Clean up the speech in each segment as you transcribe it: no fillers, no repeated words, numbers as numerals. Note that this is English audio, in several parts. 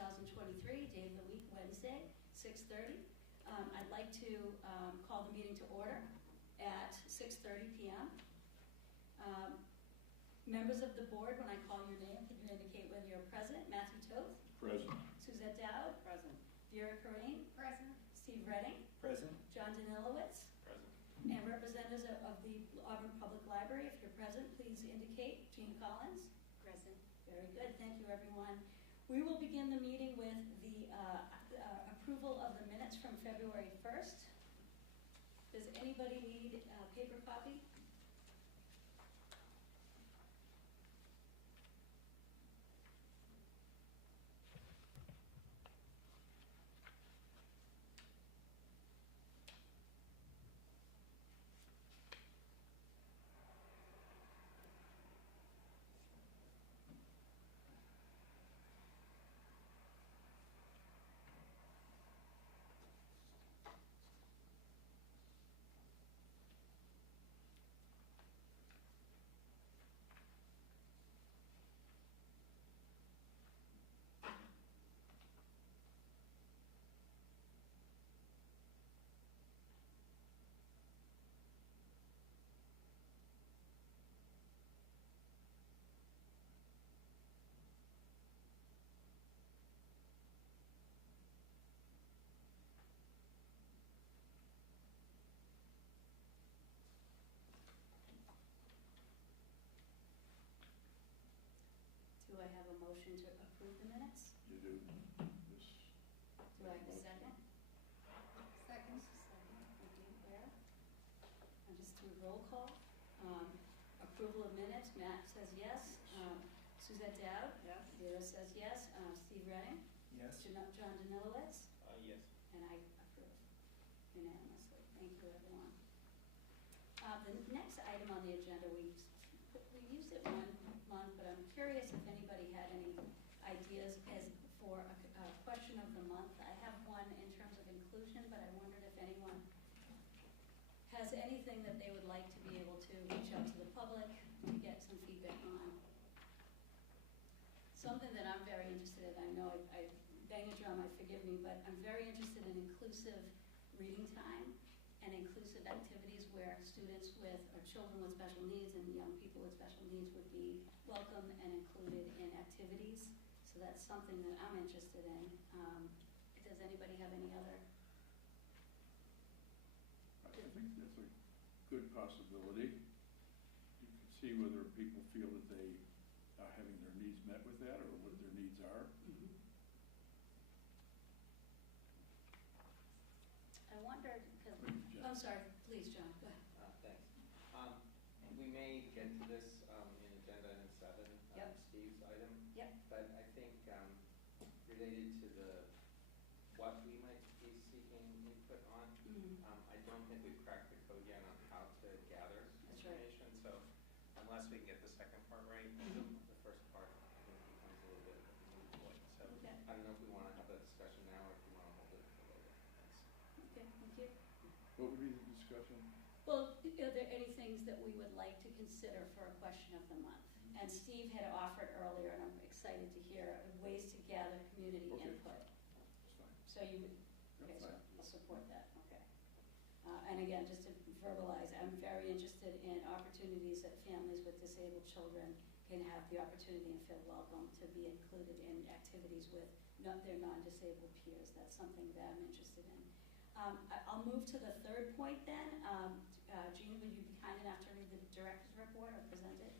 2023, day of the week, Wednesday, 6:30. I'd like to call the meeting to order at 6:30 p.m. Members of the board, when I call your name, can you indicate whether you're present? Matthew Toth? Present. Suzette Dowd? Present. Vera Corrine? Present. Steve Redding? Present. John Danilowitz? Present. And representatives of the Auburn Public Library, if you're present, please indicate. Jean Collins? Present. Very good. Thank you, everyone. We will begin the meeting with the approval of the minutes from February 1st. Does anybody need a paper copy? Do I have a motion to approve the minutes? You do. This. Do I have a second? Second. Thank you, Vera. I'll just do a roll call. Approval of minutes, Matt says yes. Suzette Dowd? Yes. Vera says yes. Steve Redding? Yes. John Danilowitz? Yes. And I approve unanimously. Thank you, everyone. The next item on the agenda, we used it one month, but I'm curious if anybody had any ideas as for a question of the month. I have one in terms of inclusion, but I wondered if anyone has anything that they would like to be able to reach out to the public to get some feedback on. Something that I'm very interested in, I know I bang a drum, forgive me, but I'm very interested in inclusive reading time and inclusive activities where students with, or children with special needs and young people with special needs would be welcome and included in activities. So that's something that I'm interested in. Does anybody have any other? I think that's a good possibility. You can see whether people feel that they are having their needs met with that or what their needs are. Mm-hmm. I wondered, because, I'm sorry, please, John, go ahead. Thanks. We may get to this in agenda item 7, Yep. Steve's item. Yep. But I think related to what we might be seeking input on, Mm-hmm. I don't think we've cracked the code yet on how to gather That's right. information. So unless we can get the second part right, Mm-hmm. the first part I think becomes a little bit of a moot point. So Okay. I don't know if we want to have that discussion now or if we want to hold it for later. Thanks. Okay, thank you. What would be the discussion? Well, are there any things that we would like to consider for a question of the month? And Steve had offered earlier, and I'm excited to hear, ways to gather community Okay. input. That's fine. So you would, okay, That's so fine. I'll support that, okay. And again, just to verbalize, I'm very interested in opportunities that families with disabled children can have the opportunity and feel welcome to be included in activities with their non-disabled peers. That's something that I'm interested in. I'll move to the third point then. Jean, would you be kind enough to read the director's report or present it?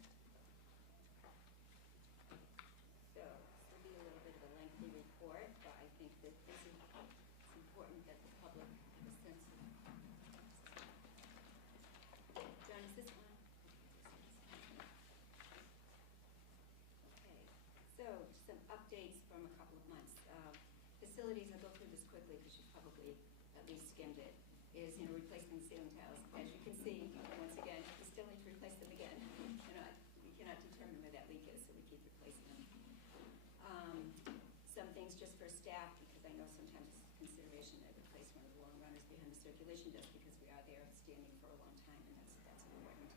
So this will be a little bit of a lengthy report, but I think that it's important that the public have a sense of. John, is this one? Okay, so some updates from a couple of months. Facilities, I'll go through this quickly because you probably at least skimmed it, is replacement ceiling tiles. As you can see, once again, we still need to replace them again. We cannot determine where that leak is, so we keep replacing them. Some things just for staff, because I know sometimes it's a consideration that replace one of the long runners behind the circulation desk because we are there standing for a long time, and that's important.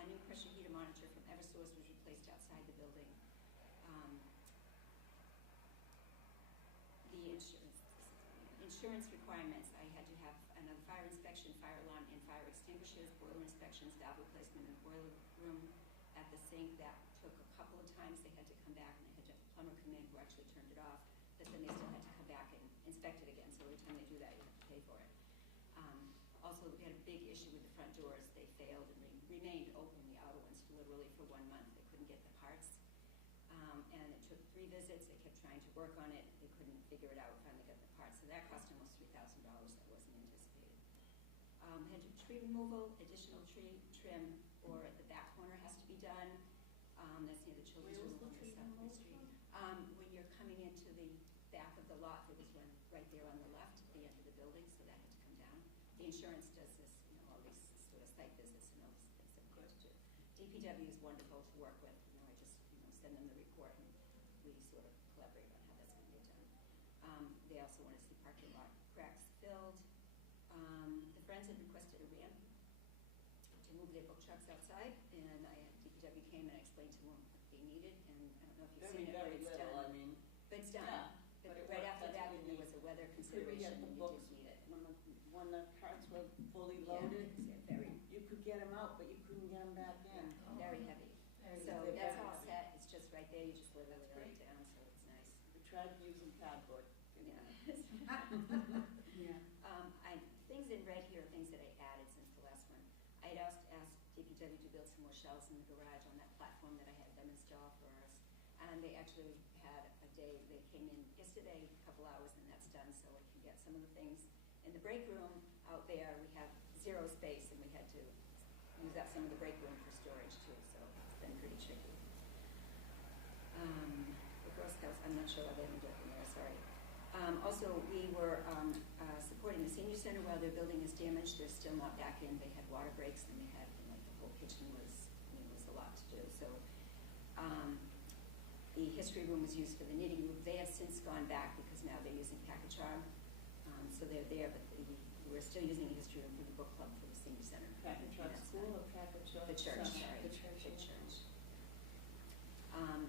A new pressure heater monitor from Eversource was replaced outside the building. insurance requirements, I had to have another fire inspection, fire alarm, and fire extinguishers, boiler inspections, valve replacement in the boiler room at the sink. That took a couple of times. They had to come back and they had to have a plumber come in who actually turned it off, but then they still had to come back and inspect it again. So every time they do that, you have to pay for it. Also, we had a big issue with the front doors. They failed and remained open, the outer ones, literally for 1 month. They couldn't get the parts. And it took 3 visits. They kept trying to work on it. They couldn't figure it out. Finally got the parts. So that cost almost $3,000. That wasn't anticipated. Had to tree removal, additional tree trim, or the back corner has to be done. That's near the children's Where room was on the the tree South removal Street. When you're coming into the back of the lot, there was one right there on the left, at the end of the building, so that had to come down. The insurance does this, all these sort of site visits and all these things that we have to do. DPW is wonderful to work with. I just, send them the report and we sort of collaborate on how that's going to get done. They also want to see parking lot cracks filled. The Friends had requested a ramp to move their book trucks outside, and DPW came and I explained to them what they needed, and I don't know if you've seen it, but Very it's little, I done. mean, But it's done. yeah, But but it right works. after That's that, what then you there need. was a weather Could we consideration, get the and you books did need it. when the carts were fully Yeah, loaded? it's very, You could get them out, but you couldn't get them back in. very heavy. So They're that's very all heavy. set. It's just right there. You just literally That's lay it great. down, so it's nice. We tried using cardboard. Yeah. Yeah. Things in red here are things that I added since the last one. I had asked DPW to build some more shelves in the garage on that platform that I had them install for us. And they actually had a day, they came in yesterday, a couple hours, and that's done, so I can get some of the things. In the break room out there, we have 0 space, and we had to use up some of the break room for storage too, so it's been pretty tricky. The Girl Scouts, I'm not sure why they haven't done it there, sorry. Also, we were supporting the senior center while their building is damaged. They're still not back in. They had water breaks, and they had, the whole kitchen was, was a lot to do. So the history room was used for the knitting group. They have since gone back because now they're using package charm. So they're there, but we're still using the history room for the book club for the senior center. Package And Church that's School done. or Package Church? The church, Center? sorry. The church. The church.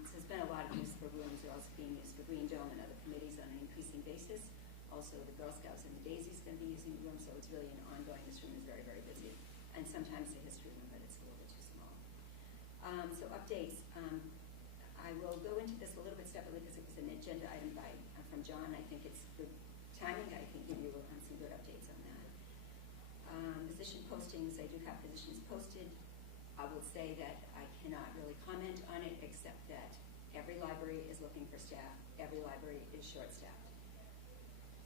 So there's been a lot of use for rooms. They're also being used for Green Dome and other committees on an increasing basis. Also, the Girl Scouts and the Daisy's going to be using the room, so it's really an ongoing. This room is very, very busy. And sometimes the history room, but it's a little bit too small. So updates. I will go into this a little bit separately because it was an agenda item from John. I think it's good timing. I can give you some good updates on that. Position postings. I do have positions posted. I will say that I cannot really comment on it except that every library is looking for staff. Every library is short-staffed.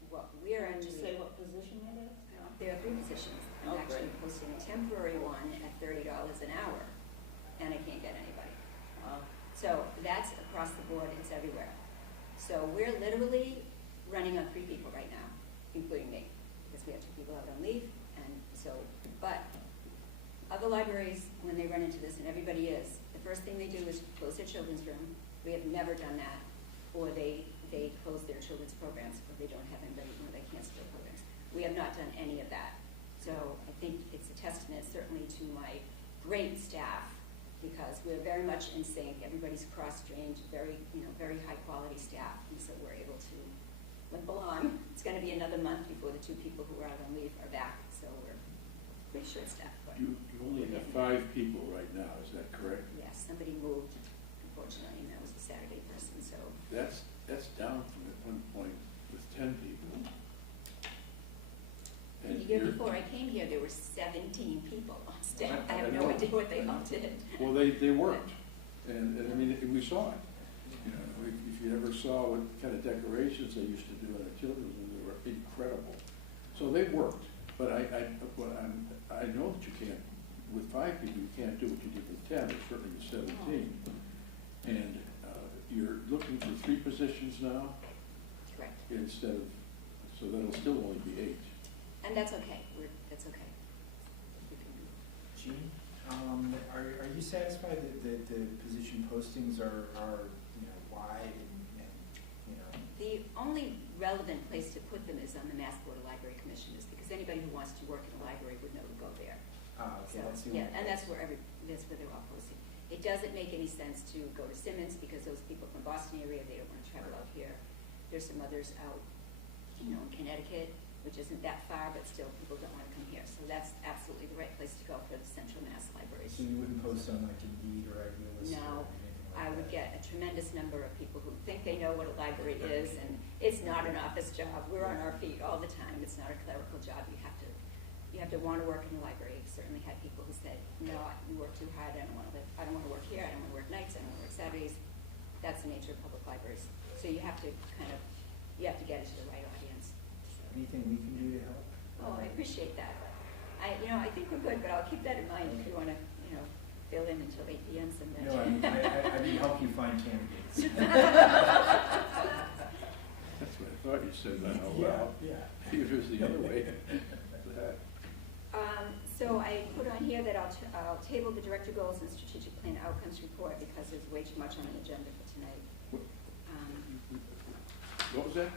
What we're Can you actually, say what position it is? there are 3 positions. I'm Oh, actually great. posting a temporary one at $30 an hour, and I can't get anybody. So that's across the board. It's everywhere. So we're literally running on 3 people right now, including me, because we have 2 people out on leave, and so, but other libraries, when they run into this, and everybody is, the first thing they do is close their children's room. We have never done that. Or they close their children's programs, or they don't have anybody, or they cancel their programs. We have not done any of that. So I think it's a testament certainly to my great staff, because we're very much in sync. Everybody's cross-trained, very, very high-quality staff, and so we're able to limp along. It's going to be another month before the 2 people who are out on leave are back, so we're pretty short-staffed. You only have 5 people right now, is that correct? Yes, somebody moved, unfortunately, and that was a Saturday person, so. That's down from at one point with 10 people. And the year before I came here, there were 17 people on staff. I have I no know. idea what they all did. Well, they worked, and I mean, we saw it. If you ever saw what kind of decorations they used to do in our children's room, they were incredible. So they worked, but I know that you can't, with 5 people, you can't do what you did with 10, or certainly with 17. And you're looking for 3 positions now Correct. instead of, so that'll still only be 8. And that's okay. That's okay. We can do it. Jean, are you satisfied that the position postings are wide and The only relevant place to put them is on the Mass Board of Library Commissioners, because anybody who wants to work in a library would know to go there. okay, So, that's the only yeah, and that's place. where they're all posted. It doesn't make any sense to go to Simmons, because those people from Boston area, they don't want to travel out here. There's some others out, in Connecticut. which isn't that far, but still people don't want to come here. So that's absolutely the right place to go for the Central Mass Libraries. So you wouldn't post on like Indeed or Idealist No, or anything like that? I would get a tremendous number of people who think they know what a library is, and it's not an office job. We're on our feet all the time. It's not a clerical job. You have to want to work in the library. I've certainly had people who said, no, you work too hard. I don't want to work here. I don't want to work nights. I don't want to work Saturdays. That's the nature of public libraries. So you have to get it to the right audience. So. Anything we can do to help? Oh, I appreciate that. I think we're good, but I'll keep that in mind if you want to, fill in until 8 p.m. someday. No, I mean, help you find candidates. That's what I thought you said that out Yeah, loud. yeah. Maybe it was the other way. So I put on here that I'll table the director goals and strategic plan outcomes report because there's way too much on the agenda for tonight. What was that?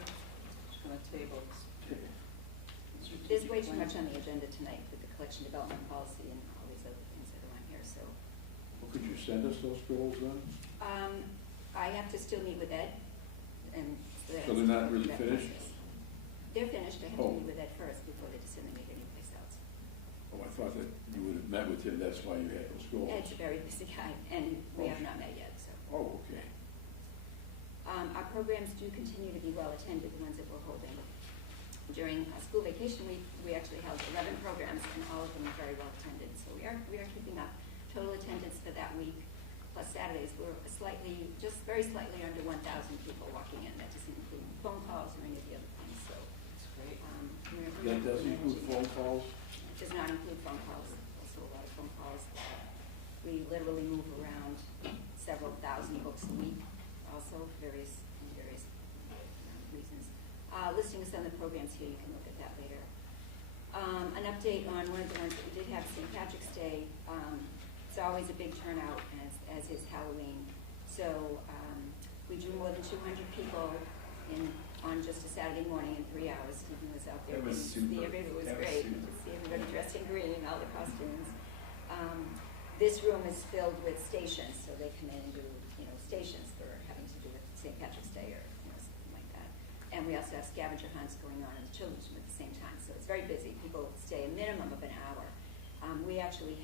Just gonna table. There's way too much on the agenda tonight with the collection development policy and all these other things that are on here, so. Well, could you send us those goals then? I have to still meet with Ed, and. So they're not really finished? They're finished. I have to Oh. meet with Ed first before they disseminate anyplace else. Oh, I thought that you would have met with him, that's why you had those goals. Ed's a very busy guy, and we have not met yet, so. Oh, okay. Our programs do continue to be well attended, the ones that we're holding. During school vacation week, we actually held 11 programs, and all of them are very well attended. So we are keeping up. Total attendance for that week, plus Saturdays, we're just very slightly under 1,000 people walking in. That doesn't include phone calls or any of the other things. So That's great. That does include phone calls? It does not include phone calls. Also a lot of phone calls. We literally move around several thousand books a week. Also various reasons. Listing of some of the programs here, you can look at that later. An update on one of the ones that we did have, St. Patrick's Day. It's always a big turnout, as is Halloween. So we drew more than 200 people on just a Saturday morning in 3 hours. Stephen was out there. That was super. It was That was great. super. See everybody dressed in green, all the costumes. This room is filled with stations, so they come in and do, stations for having to do with St. Patrick's Day or something like that. And we also have scavenger hunts going on in the children's room at the same time, so it's very busy. People stay a minimum of an hour. We actually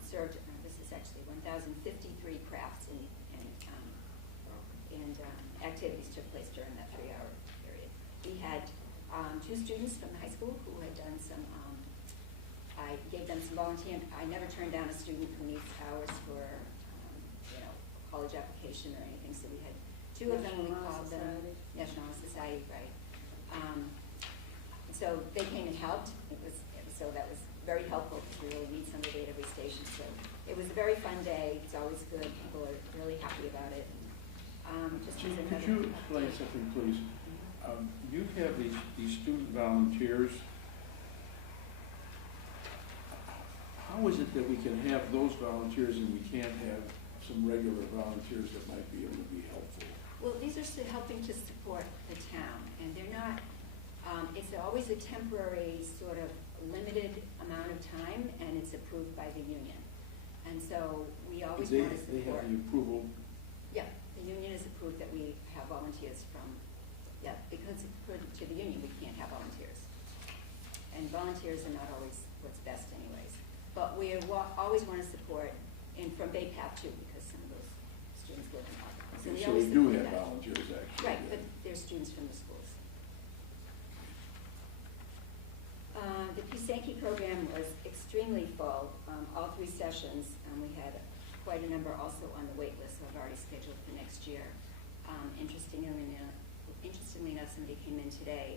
served, this is actually 1,053 crafts and activities took place during that 3-hour period. We had 2 students from the high school who had done some, I gave them some volunteer. I never turned down a student who needs hours for, college application or anything, so we had 2 of them, we called them National Honor Society, right. So they came and helped. So that was very helpful because we really need somebody at every station. So it was a very fun day. It's always good. People are really happy about it. Could you explain something, please? You have these student volunteers. How is it that we can have those volunteers and we can't have some regular volunteers that might be able to be helpful? Well, these are helping to support the town, and they're not, it's always a temporary sort of limited amount of time, and it's approved by the union. And so we always They want to have support. the approval. Yeah, the union has approved that we have volunteers from, because according to the union, we can't have volunteers. And volunteers are not always what's best anyways. But we always want to support, and from Bay Path too, because some of those students live in Hawthorne. So we So always we do support have that. volunteers, actually. Right, yeah. but they're students from the schools. The Pisanki program was extremely full, all 3 sessions. We had quite a number also on the wait list, so I've already scheduled for next year. Interestingly enough, somebody came in today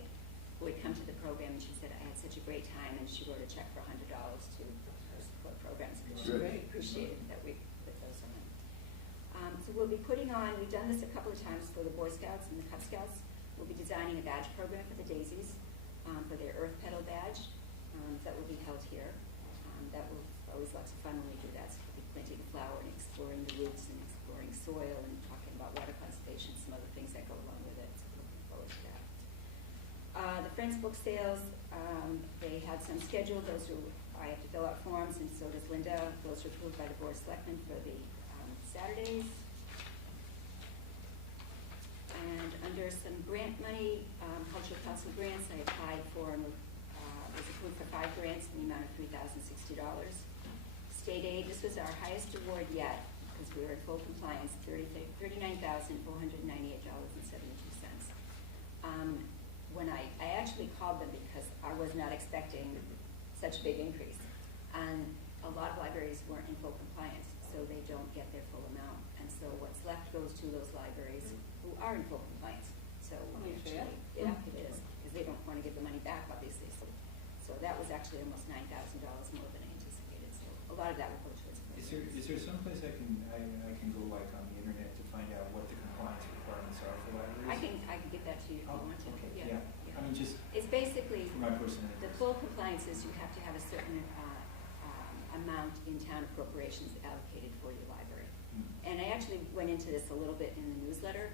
who had come to the program, and she said, I had such a great time, and she wrote a check for $100 to her support programs, because she Good. really appreciated that we put those on. So we'll be putting on, we've done this a couple of times for the Boy Scouts and the Cub Scouts. We'll be designing a badge program for the Daisies, for their Earth Pedal badge. That will be held here. That will always lots of fun when we do that. So we'll be planting a flower and exploring the roots and exploring soil and talking about water conservation, some other things that go along with it. So looking forward to that. The Friends book sales, they had some scheduled. Those who I have to fill out forms, and so does Linda. Those are approved by the Board of Selectmen for the Saturdays. And under under some grant money, cultural council grants, I applied for and was approved for 5 grants in the amount of $3,060. State aid, this was our highest award yet, because we were in full compliance, $39,498.72. When I actually called them because I was not expecting such a big increase. And a lot of libraries weren't in full compliance, so they don't get their full amount. And so what's left goes to those libraries who are in full compliance. So we Oh, fair. actually, yeah, it is, because they don't want to give the money back, obviously. So that was actually almost $9,000 more than I anticipated. So a lot of that will go towards. Is there someplace I can go like on the internet to find out what the compliance requirements are for libraries? I can get that to you if you Oh, want to. okay, Yeah. yeah. I mean, just It's basically, for my personal the interest. full compliance is you have to have a certain amount in town appropriations allocated for your library. And I actually went into this a little bit in the newsletter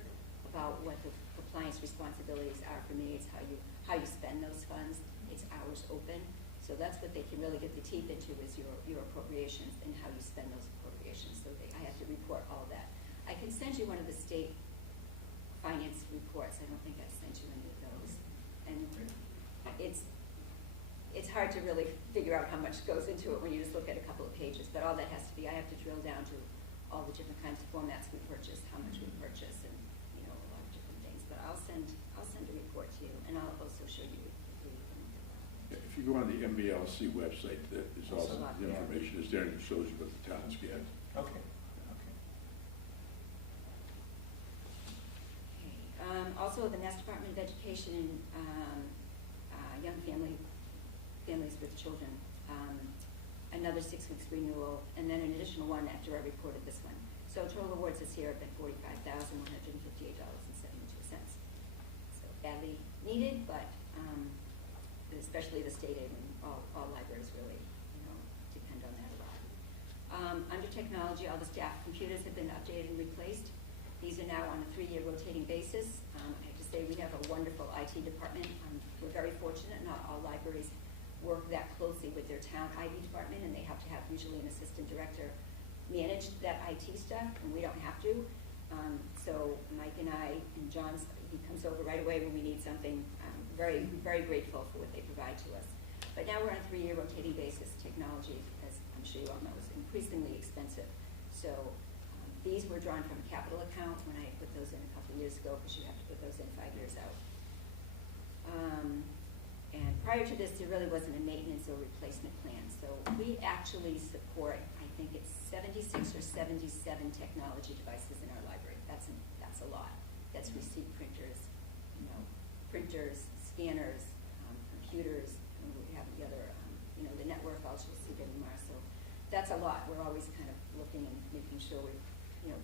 about what the compliance responsibilities are for me. It's how you spend those funds. It's hours open. So that's what they can really get the teeth into is your appropriations and how you spend those appropriations. So I have to report all that. I can send you one of the state finance reports. I don't think I sent you any of those. And it's hard to really figure out how much goes into it when you just look at a couple of pages. But all that has to be, I have to drill down to all the different kinds of formats we purchase, how much we purchase, and a lot of different things. But I'll send a report to you, and I'll also show you where you can look at that. If you go on the MBLC website, that is also, Also, the information is there and it shows you what the towns get. Okay. Okay. Also, the Mass Department of Education and young families with children, another 6 weeks renewal, and then an additional one after I reported this one. So total awards this year have been $45,158.72. So badly needed, but especially the state aid, and all libraries really, depend on that a lot. Under technology, all the staff computers have been updated and replaced. These are now on a 3-year rotating basis. I have to say we have a wonderful IT department. We're very fortunate. Not all libraries work that closely with their town IT department, and they have to have usually an assistant director manage that IT stuff, and we don't have to. So Mike and I, and he comes over right away when we need something. Very, very grateful for what they provide to us. But now we're on a 3-year rotating basis. Technology, as I'm sure you all know, is increasingly expensive. So these were drawn from a capital account when I put those in a couple of years ago, because you have to put those in 5 years out. And prior to this, there really wasn't a maintenance or replacement plan. So we actually support, I think it's 76 or 77 technology devices in our library. That's a lot. That's receipt printers, printers, scanners, computers, and we have the other, the network also CWMR. So that's a lot. We're always kind of looking and making sure we,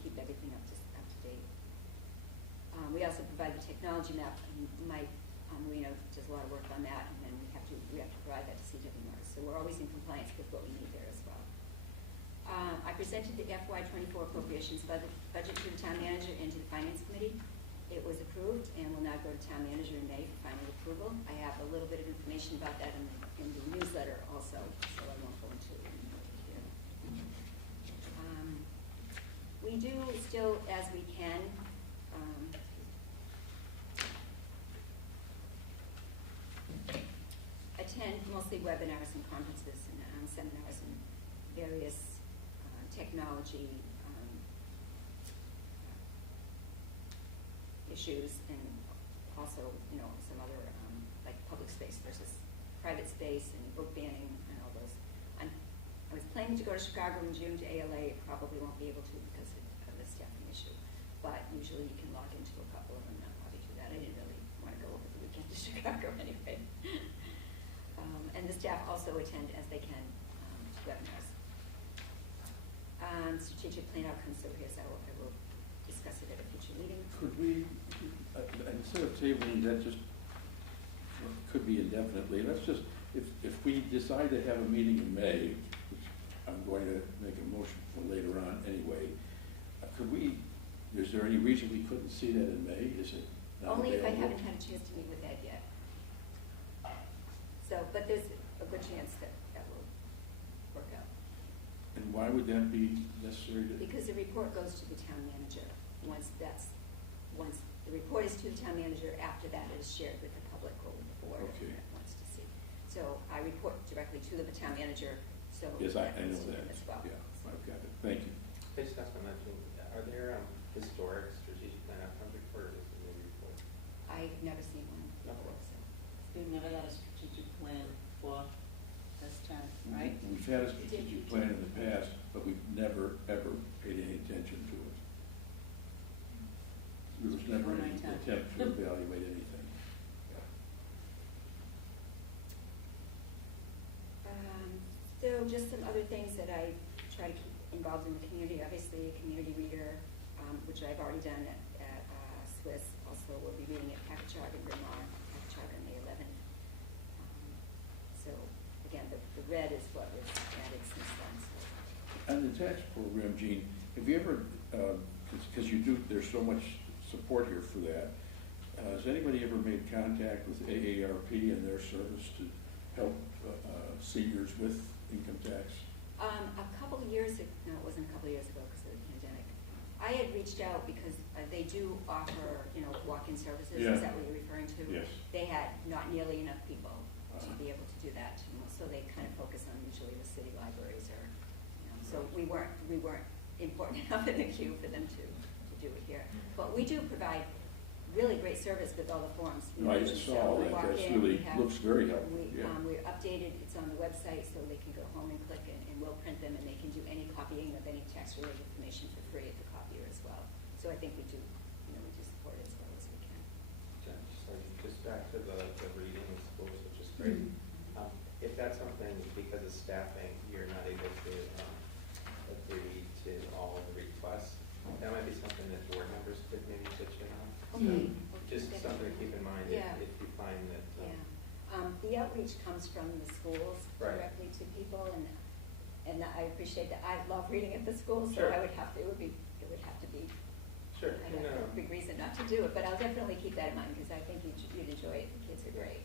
keep everything up to date. We also provide the technology map. Mike Marino does a lot of work on that, and then we have to provide that to CWMR. So we're always in compliance with what we need there as well. I presented the FY24 appropriations budget to the town manager and to the finance committee. It was approved and will now go to town manager in May for final approval. I have a little bit of information about that in the newsletter also, so I won't go into it here. We do still, as we can, attend mostly webinars and conferences and seminars and various technology issues, and also, some other, like public space versus private space and book banning and all those. I was planning to go to Chicago in June to ALA. Probably won't be able to because of the staffing issue, but usually you can log into a couple of them. I'll probably do that. I didn't really want to go over the weekend to Chicago anyway. And the staff also attend as they can to webinars. Strategic plan outcomes, so here's I will discuss it at a future meeting. Could we, instead of tabling that, just, could be indefinitely, let's just, if we decide to have a meeting in May, which I'm going to make a motion for later on anyway, could we, is there any reason we couldn't see that in May? Is it not Only if I available? haven't had a chance to meet with Ed yet. So, but there's a good chance that will work out. And why would that be necessary to? Because the report goes to the town manager once the report is to the town manager. After that, it is shared with the public or with the board Okay. that wants to see. So I report directly to the town manager, so. Yes, I that know goes to him that. as well. Yeah, I've got it. Thank you. I just asked one thing, are there historic strategic plan outcomes report or is it a new report? I've never seen one before, so. We've never had a strategic plan for this town, right? We've had a strategic plan in the past, but we've never, ever paid any attention to it. There was never Before any my time. attempt to evaluate anything. So just some other things that I try to keep involved in the community, obviously a community reader, which I've already done at Swiss. Also, we'll be reading at Packagug and Bryn Mawr, Packagug on the 11th. So again, the red is what was added since then, so. On the tax program, Gene, have you ever, because you do, there's so much support here for that, has anybody ever made contact with AARP and their service to help seniors with income tax? A couple of years ago, no, it wasn't a couple of years ago because of the pandemic. I had reached out because they do offer, walk-in services. Yeah. Is that what you're referring to? Yes. They had not nearly enough people to be able to do that, so they kind of focus on usually the city libraries or, so we weren't important enough in the queue for them to do it here. But we do provide really great service with all the forms. No, I just saw all that, that's really, looks very helpful, yeah. We're updated, it's on the website, so they can go home and click and we'll print them and they can do any copying of any tax-related information for free at the copier as well. So I think we do, we do support it as well as we can. Just back to the reading in schools, which is great. If that's something, because of staffing, you're not able to agree to all of the requests, that might be something that board members could maybe pitch in on. Okay. Just something to keep in mind Yeah. if you find that. The outreach comes from the schools Right. directly to people, and I appreciate that. I love reading at the schools, so Sure. it would have to be, Sure. I'd have a big reason not to do it, but I'll definitely keep that in mind, because I think you'd enjoy it, the kids are great.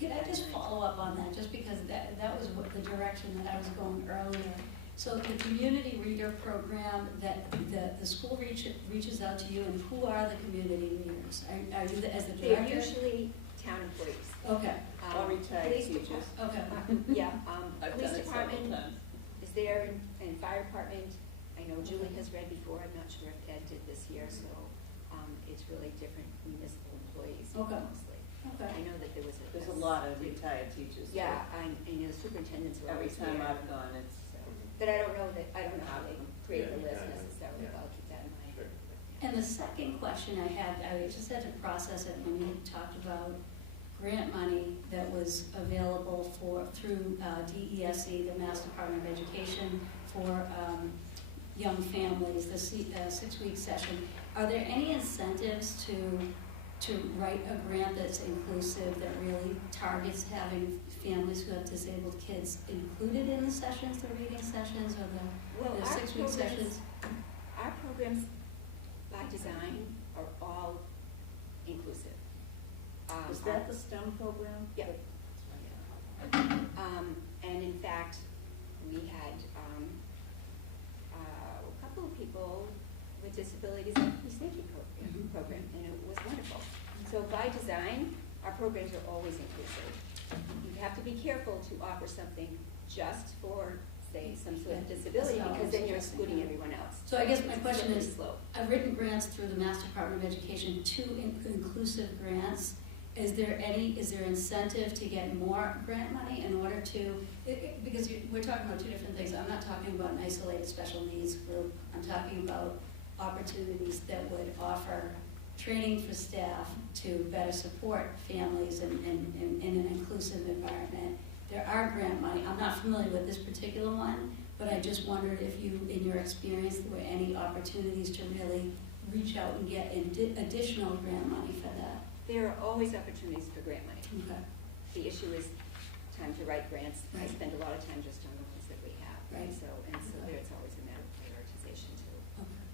Could I just follow up on that, just because that was what the direction that I was going earlier. So the community reader program, that the school reaches out to you, and who are the community readers? Are you as the They're director? usually town employees. Okay, Or retired Police teachers. depart- okay. Yeah, I've police done it several department times. is there, and fire department. I know Julie has read before, I'm not sure if Ed did this year, so it's really different municipal employees Okay. mostly. Okay. I know that there was There's a lot of retired teachers. too. Yeah, the superintendents are Every always time there. I've gone, it's, But I don't know how they create the list Yeah. necessarily, Yeah. but I'll keep that in mind. Sure. And the second question I had, I just had to process it when you talked about grant money that was available through DESE, the Mass Department of Education, for young families, the 6-week session. Are there any incentives to write a grant that's inclusive, that really targets having families who have disabled kids included in the sessions, the reading sessions, or Well, the our 6-week sessions? Our programs, by design, are all inclusive. is that the STEM program? Yeah. Yeah. And in fact, we had a couple of people with disabilities in the safety program, and it was wonderful. So by design, our programs are always inclusive. You have to be careful to offer something just for, say, some sort of disability, That's not because then you're interesting, excluding yeah. everyone else. So I guess my It's question slippery is, slope. I've written grants through the Mass Department of Education, 2 inclusive grants. Is there incentive to get more grant money in order to, because we're talking about 2 different things. I'm not talking about an isolated special needs group. I'm talking about opportunities that would offer training for staff to better support families in an inclusive environment. There are grant money. I'm not familiar with this particular one, but I just wondered if you, in your experience, there were any opportunities to really reach out and get additional grant money for that. There are always opportunities for grant money. Okay. The issue is time to write grants. I Right. spend a lot of time just on the ones that we have. Right. So Okay. there it's always a matter of prioritization too. Okay.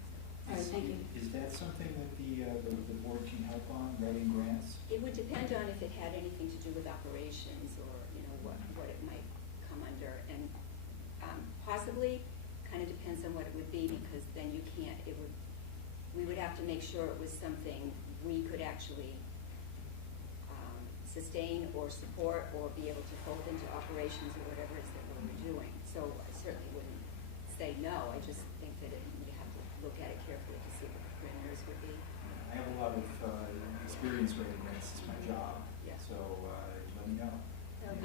All right, thank you. Is that something that the board can help on, writing grants? It would depend on if it had anything to do with operations or, what it might come under. And possibly, kind of depends on what it would be, because then we would have to to make sure it was something we could actually sustain or support or be able to fold into operations or whatever it is that we were doing. So I certainly wouldn't say no. I just think that we have to look at it carefully to see what the parameters would be. I have a lot of experience writing grants. It's my job. Yeah. So let me know.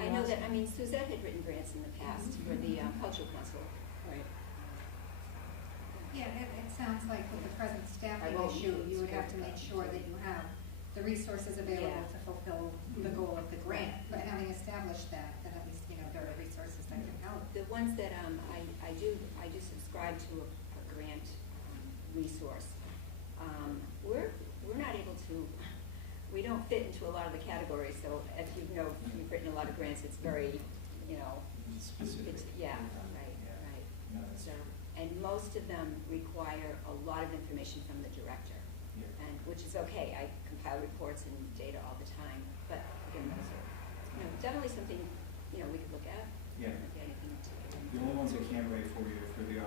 I know that, I mean, Suzette had written grants in the past for the Cultural Council. Right. Yeah, it sounds like with the present staffing won't issue, use you would have to for make that. sure that you have the resources available Yeah. to fulfill the goal of the grant. But having established that, then at least, you know, there are resources that can help. The ones that I do subscribe to a grant resource. We're not able to, we don't fit into a lot of the categories, so as you know, you've written a lot of grants, it's very, you know, Specific. yeah, Yeah. right, Yeah. right. No, that's So, true. and most of them require a lot of information from the director, Yeah. and, which is okay, I compile reports and data all the time, but again, those are, you know, definitely something, you know, we could look at. Yeah. Might be anything to. The only ones I can't write for you are for the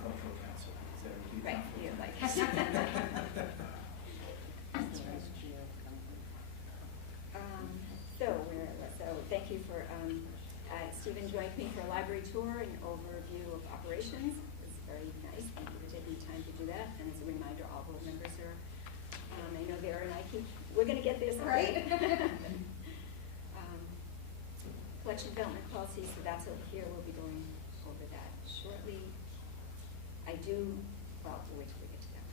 Cultural Council, because that would be Right, conflict. yeah, like. So thank you for, Stephen joined me for a library tour and overview of operations. It was very nice. Thank you for taking the time to do that. And as a reminder, all board members are, I know Vera and I we're gonna get there someday. Right. Collection development policy, so that's over here. We'll be going over that shortly. We'll wait till we get to that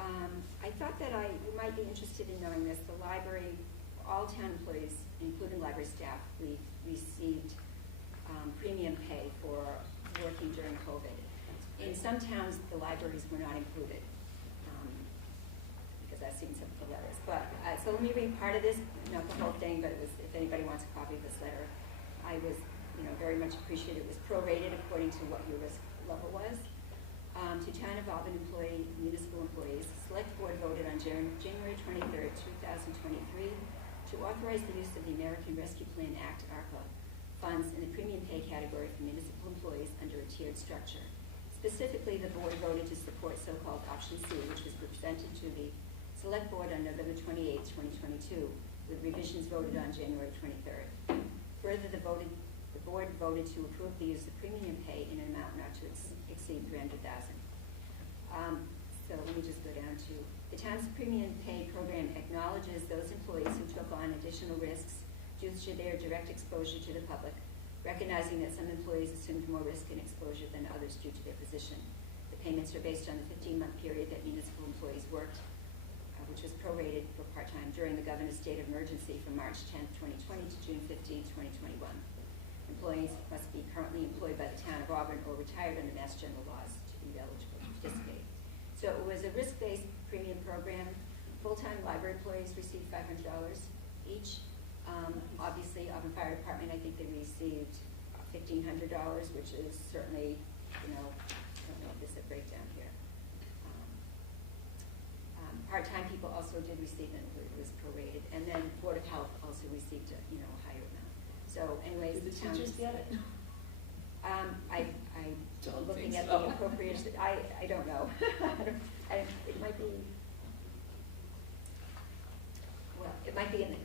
one. I thought that you might be interested in knowing this. The library, all town employees, including library staff, we've received premium pay for working during COVID. In some towns, the libraries were not included, because I've seen some of the letters. But, so let me read part of this, not the whole thing, but it was, if anybody wants a copy of this letter, I was, you know, very much appreciated. It was prorated according to what your risk level was. To Town of Auburn municipal employees, Select Board voted on January 23rd, 2023, to authorize the use of the American Rescue Plan Act, ARPA, funds in the premium pay category for municipal employees under a tiered structure. Specifically, the board voted to support so-called Option C, which was presented to the Select Board on November 28, 2022, with revisions voted on January 23rd. Further, the board voted to approve the use of premium pay in an amount not to exceed $300,000. So let me just go down to, the town's premium pay program acknowledges those employees who took on additional risks due to their direct exposure to the public, recognizing that some employees assumed more risk and exposure than others due to their position. The payments are based on the 15-month period that municipal employees worked, which was prorated for part-time during the governor's state of emergency from March 10, 2020 to June 15, 2021. Employees must be currently employed by the town of Auburn or retired under Mass General laws to be eligible to participate. So it was a risk-based premium program. Full-time library employees received $500 each. Obviously, Auburn Fire Department, I think they received $1,500, which is certainly, you know, I don't know if there's a breakdown here. Part-time people also did receive it, it was prorated. And then Board of Health also received a, you know, a higher amount. So anyways, Did the town teachers get it? I Don't looking think at so. the appropriation, I don't know. It might be, well, it might be in the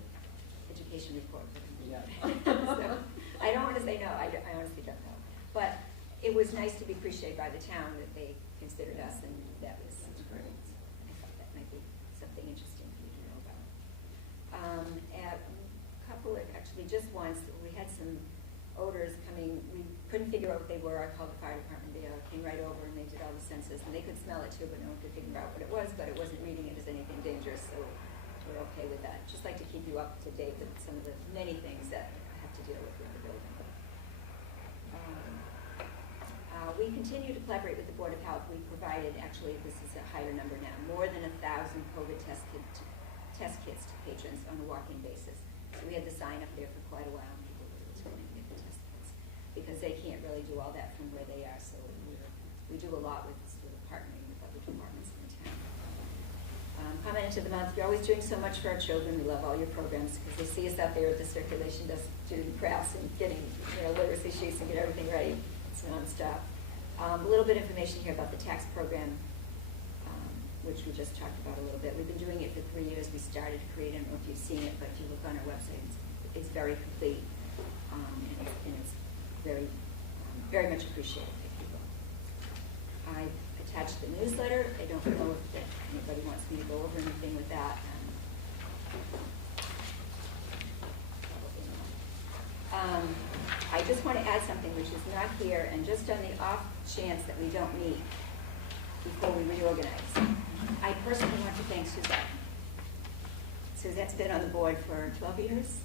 education report. But Yeah. So, I don't want to say no, I honestly don't know. But it was nice to be appreciated by the town that they considered us, and that was, That's great. I thought that might be something interesting for you to know about. At a couple of, actually just once, we had some odors coming, we couldn't figure out what they were. I called the fire department, they came right over and they did all the census, and they could smell it too, but no one could figure out what it was, but it wasn't reading it as anything dangerous, so we're okay with that. Just like to keep you up to date with some of the many things that I have to deal with the building. We continue to collaborate with the Board of Health. We provided, actually this is a higher number now, more than 1,000 COVID test kits to patrons on a walk-in basis. So we had the sign up there for quite a while, and people were going to get the test kits because they can't really do all that from where they are. So we do a lot with sort of partnering with other departments in the town. Comment of the month, you're always doing so much for our children. We love all your programs because they see us out there at the circulation desk doing crafts and getting, you know, literacy sheets and get everything ready. It's nonstop. A little bit of information here about the tax program, which which we just talked about a little bit. We've been doing it for 3 years. We started to create, I don't know if you've seen it, but if you look on our website, it's very complete. And it's very, very much appreciated by people. I attached the newsletter. I don't know if anybody wants me to go over anything with that. Probably not. I just want to add something which is not here, and just on the off chance that we don't meet before we reorganize, I personally want to thank Suzette. Suzette's been on the board for 12 years.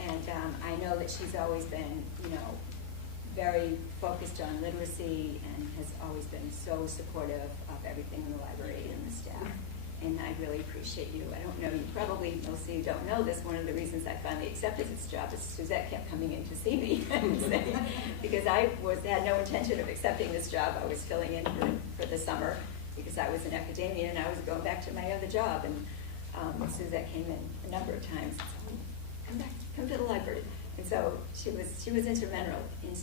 And I know that she's always been, very focused on literacy and has always been so supportive of everything in the library and the staff. And I really appreciate you. I don't know, you probably, most of you don't know this, one of the reasons I finally accepted this job is Suzette kept coming in to see me. Because I had no intention of accepting this job. I was filling in for the summer because I was in academia and I was going back to my other job. And Suzette came in a number of times. Come to the library. And so she was instrumental in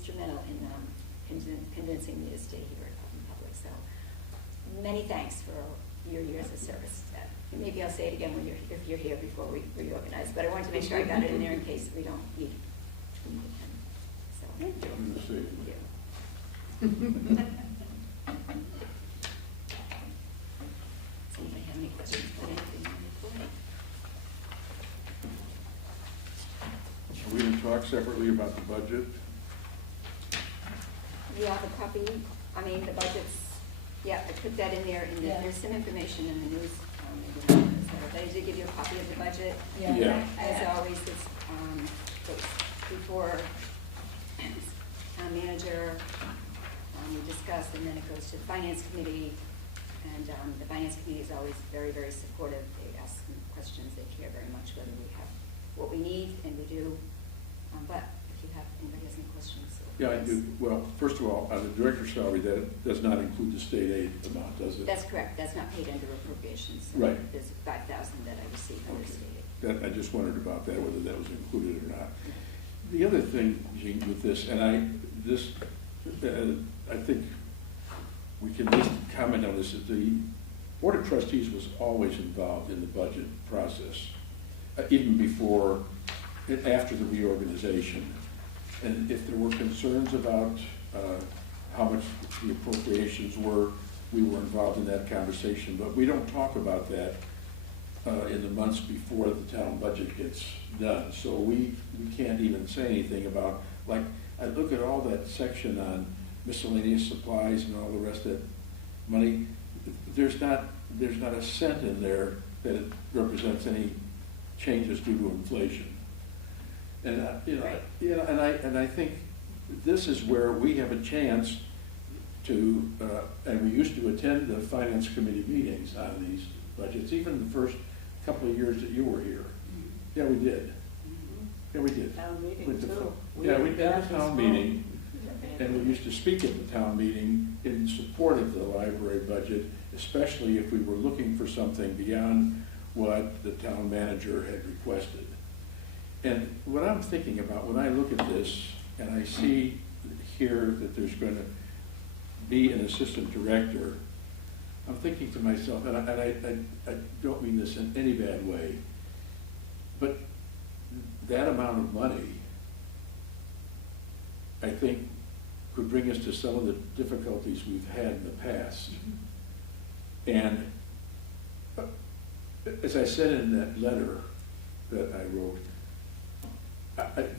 convincing me to stay here at Putnam Public. So many thanks for your years of service. And maybe I'll say it again if you're here before we reorganize. But I wanted to make sure I got it in there in case we don't need it again. So thank you. Does anybody have any questions about anything on the report? Are we going to talk separately about the budget? You have a copy, the budgets, yeah, I put that in there, and there's some information in the news, but I did give you a copy of the budget. Yeah. As always, it's, before town manager, we discussed, and then it goes to the finance committee, and the finance committee is always very, very supportive. They ask some questions, they care very much whether we have what we need, and we do. But if anybody has any questions. Yeah, I do. Well, first of all, the director's salary, that does not include the state aid amount, does it? That's correct. That's not paid under appropriations. So Right. There's $5,000 that I received under Okay. state aid. That, I just wondered about that, whether that was included or not. The other thing, Jean, with this, and I think we can at least comment on this, that the Board of Trustees was always involved in the budget process, even before, after the reorganization. And if there were concerns about how much the appropriations were, we were involved in that conversation. But we don't talk about that in the months before the town budget gets done. So we can't even say anything about, like, I look at all that section on miscellaneous supplies and all the rest of that money. There's not a cent in there that it represents any changes due to inflation. And and I think this is where we have a chance to, and we used to attend the finance committee meetings on these budgets, even the first couple of years that you were here. Yeah, we did. Yeah, we did. Town meeting With the- too. Yeah, we did a town meeting, and we used to speak at the town meeting in support of the library budget, especially if we were looking for something beyond what the town manager had requested. And what I'm thinking about when I look at this, and I see here that there's going to be an assistant director, I'm thinking to myself, and I don't mean this in any bad way, but that amount of money, I think, could bring us to some of the difficulties we've had in the past. And as I said in that letter that I wrote,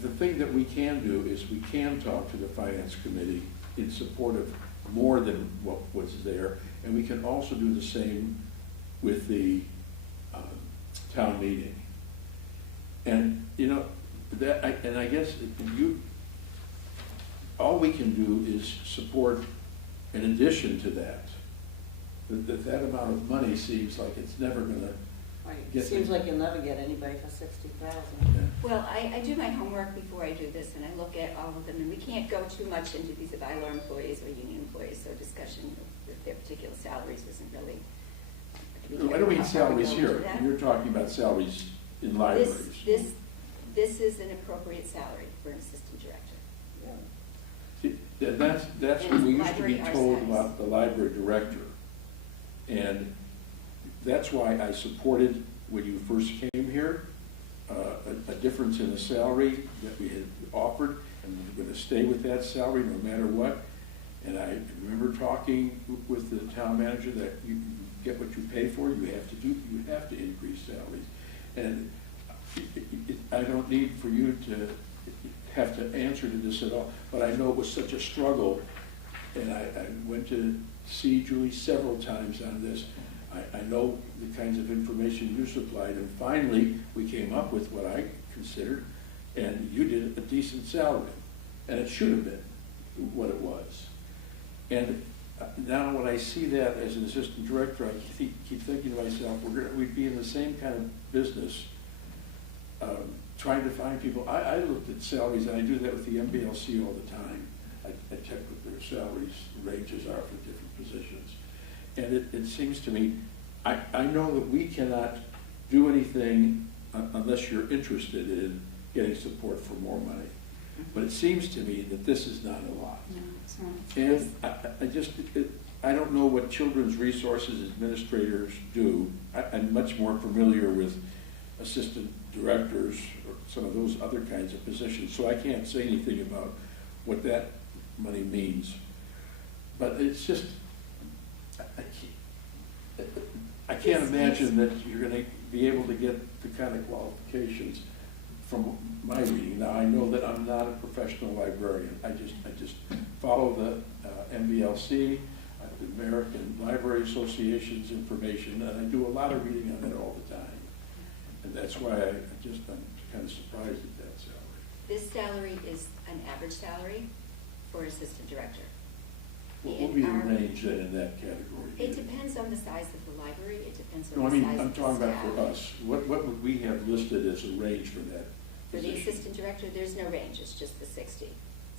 the thing that we can do is we can talk to the finance committee in support of more than what was there, and we can also do the same with the town meeting. And I guess all we can do is support in addition to that. That amount of money seems like it's never gonna It seems like you'll never get anybody for $60,000. Well, I do my homework before I do this, and I look at all of them, and we can't go too much into these bylaw employees or union employees, so discussion of their particular salaries isn't really. I don't mean how far we salaries go here, into that. you're talking about salaries in libraries. This is an appropriate salary for an assistant director. See, that's what we used to be told about the library director. And that's why I supported, when you first came here, a difference in the salary that we had offered, and we're gonna stay with that salary no matter what. And I remember talking with the town manager that you get what you pay for, you have to increase salaries. And I don't need for you to have to answer to this at all, but I know it was such a struggle, and I went to see Julie several times on this. I know the kinds of information you supplied, and finally, we came up with what I considered, and you did a decent salary, and it should have been what it was. And now when I see that as an assistant director, I keep thinking to myself, we'd be in the same kind of business, trying to find people. I looked at salaries, and I do that with the MBLC all the time. I check what their salaries ranges are for different positions. And it seems to me, I know that we cannot do anything unless you're interested in getting support for more money. But it seems to me that this is not a lot. No, it's not. And I don't know what children's resources administrators do. I'm much more familiar with assistant directors or some of those other kinds of positions, so I can't say anything about what that money means. But it's just, I can't imagine that you're gonna be able to get the kind of qualifications from my reading. Now, I know that I'm not a professional librarian. I just follow the MBLC, the American Library Association's information, and I do a lot of reading on it all the time. And that's why I'm kind of surprised at that salary. This salary is an average salary for assistant director. What will be the range then in that category? It depends on the size of the library, it depends No, I on the mean, size I'm of the talking about staff. for us. What would we have listed as a range for that For the position? assistant director, there's no range, it's just the 60.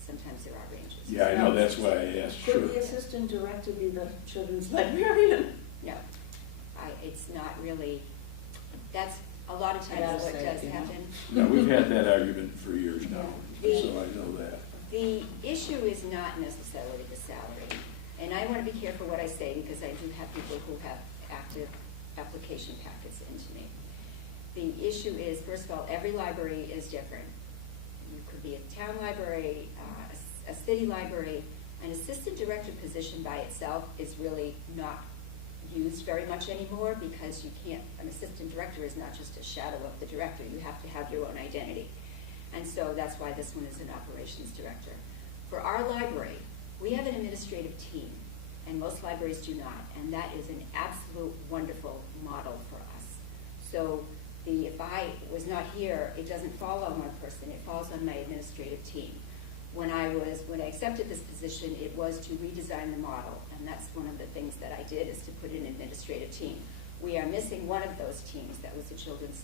Sometimes there are ranges. Yeah, I know, that's why I asked, sure. Could the assistant director be the children's librarian? No, it's not really, that's a lot of times Gotta what say, does you know. happen. No, we've had that argument for years now, Yeah. so I know that. The issue is not necessarily the salary, and I want to be careful what I say because I do have people who have active application packets into me. The issue is, first of all, every library is different. You could be a town library, a city library. An assistant director position by itself is really not used very much anymore because you can't, an assistant director is not just a shadow of the director. You have to have your own identity. And so that's why this one is an operations director. For our library, we have an administrative team, and most libraries do not, and that is an absolute wonderful model for us. So if I was not here, it doesn't fall on one person, it falls on my administrative team. When I accepted this position, it was to redesign the model, and that's one of the things that I did, is to put in an administrative team. We are missing one of those teams, that was the children's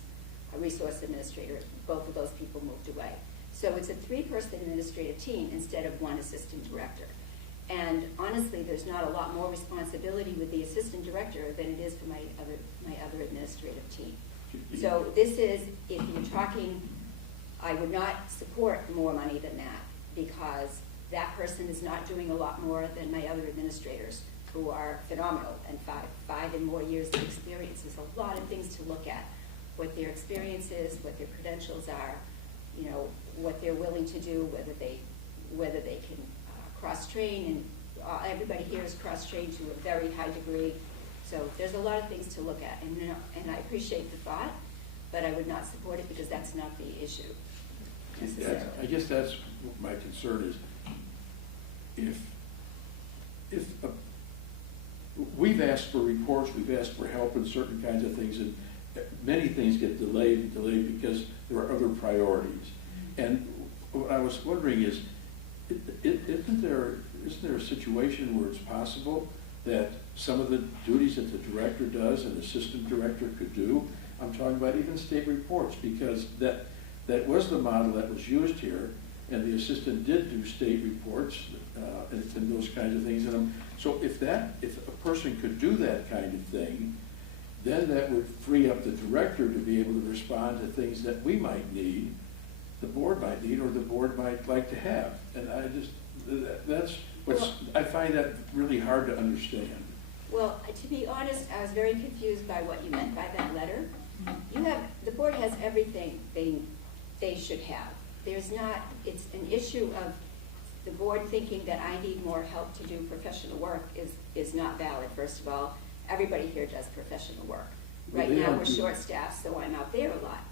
resource administrator. Both of those people moved away. So it's a 3-person administrative team instead of one assistant director. And honestly, there's not a lot more responsibility with the assistant director than it is for my other administrative team. So this is, if you're talking, I would not support more money than that, because that person is not doing a lot more than my other administrators, who are phenomenal, and five and more years of experience is a lot of things to look at. What their experience is, what their credentials are, you know, what they're willing to do, whether they can cross-train, and everybody here is cross-trained to a very high degree. So there's a lot of things to look at, and I appreciate the thought, but I would not support it because that's not the issue necessarily. I guess that's what my concern is. We've asked for reports, we've asked for help in certain kinds of things, and many things get delayed because there are other priorities. And what I was wondering is, isn't there a situation where it's possible that some of the duties that the director does, an assistant director could do? I'm talking about even state reports, because that was the model that was used here, and the assistant did do state reports and those kinds of things. And so if a person could do that kind of thing, then that would free up the director to be able to respond to things that we might need, the board might need, or the board might like to have. And I find that really hard to understand. Well, to be honest, I was very confused by what you meant by that letter. The board has everything they should have. There's not, it's an issue of the board thinking that I need more help to do professional work is not valid, first of all. Everybody here does professional work. Right now, we're short-staffed, so I'm out there a lot.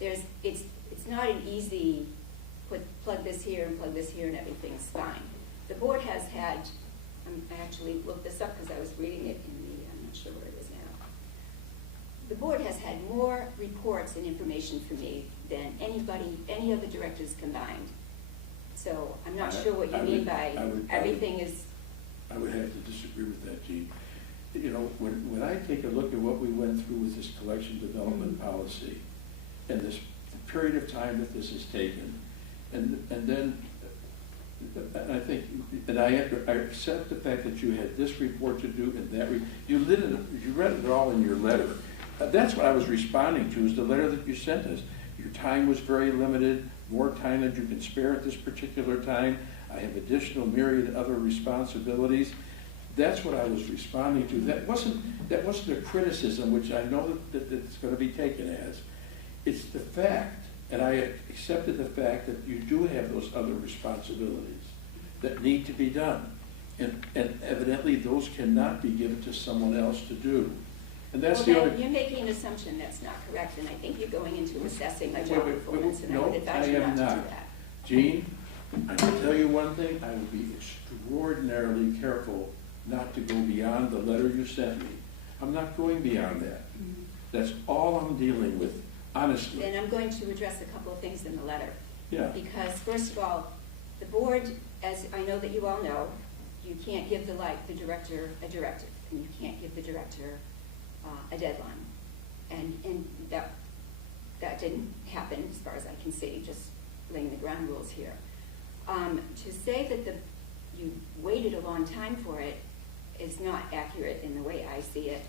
It's not an easy, plug this here and plug this here and everything's fine. The board has had, I actually looked this up because I was reading it in the, I'm not sure where it is now. The board has had more reports and information for me than any other directors combined. So I'm not sure what you mean by everything is. I would have to disagree with that, Jean. You know, when I take a look at what we went through with this collection development policy and this the period of time that this has taken, and then I think, and I accept the fact that you had this report to do and that, you read it all in your letter. That's what I was responding to, is the letter that you sent us. Your time was very limited, more time than you can spare at this particular time. I have additional myriad other responsibilities. That's what I was responding to. That wasn't a criticism, which I know that it's going to be taken as. It's the fact, and I accepted the fact that you do have those other responsibilities that need to be done. And evidently those cannot be given to someone else to do. And that's You're making an assumption that's not correct, and I think you're going into assessing my job performance, and I would advise you not to do that. Jean, I can tell you one thing, I would be extraordinarily careful not to go beyond the letter you sent me. I'm not going beyond that. That's all I'm dealing with, honestly. Then I'm going to address a couple of things in the letter. Yeah. Because first of all, the board, as I know that you all know, you can't give the director a directive, and you can't give the director a deadline. And that didn't happen as far as I can see, just laying the ground rules here. To say that you waited a long time for it is not accurate in the way I see it.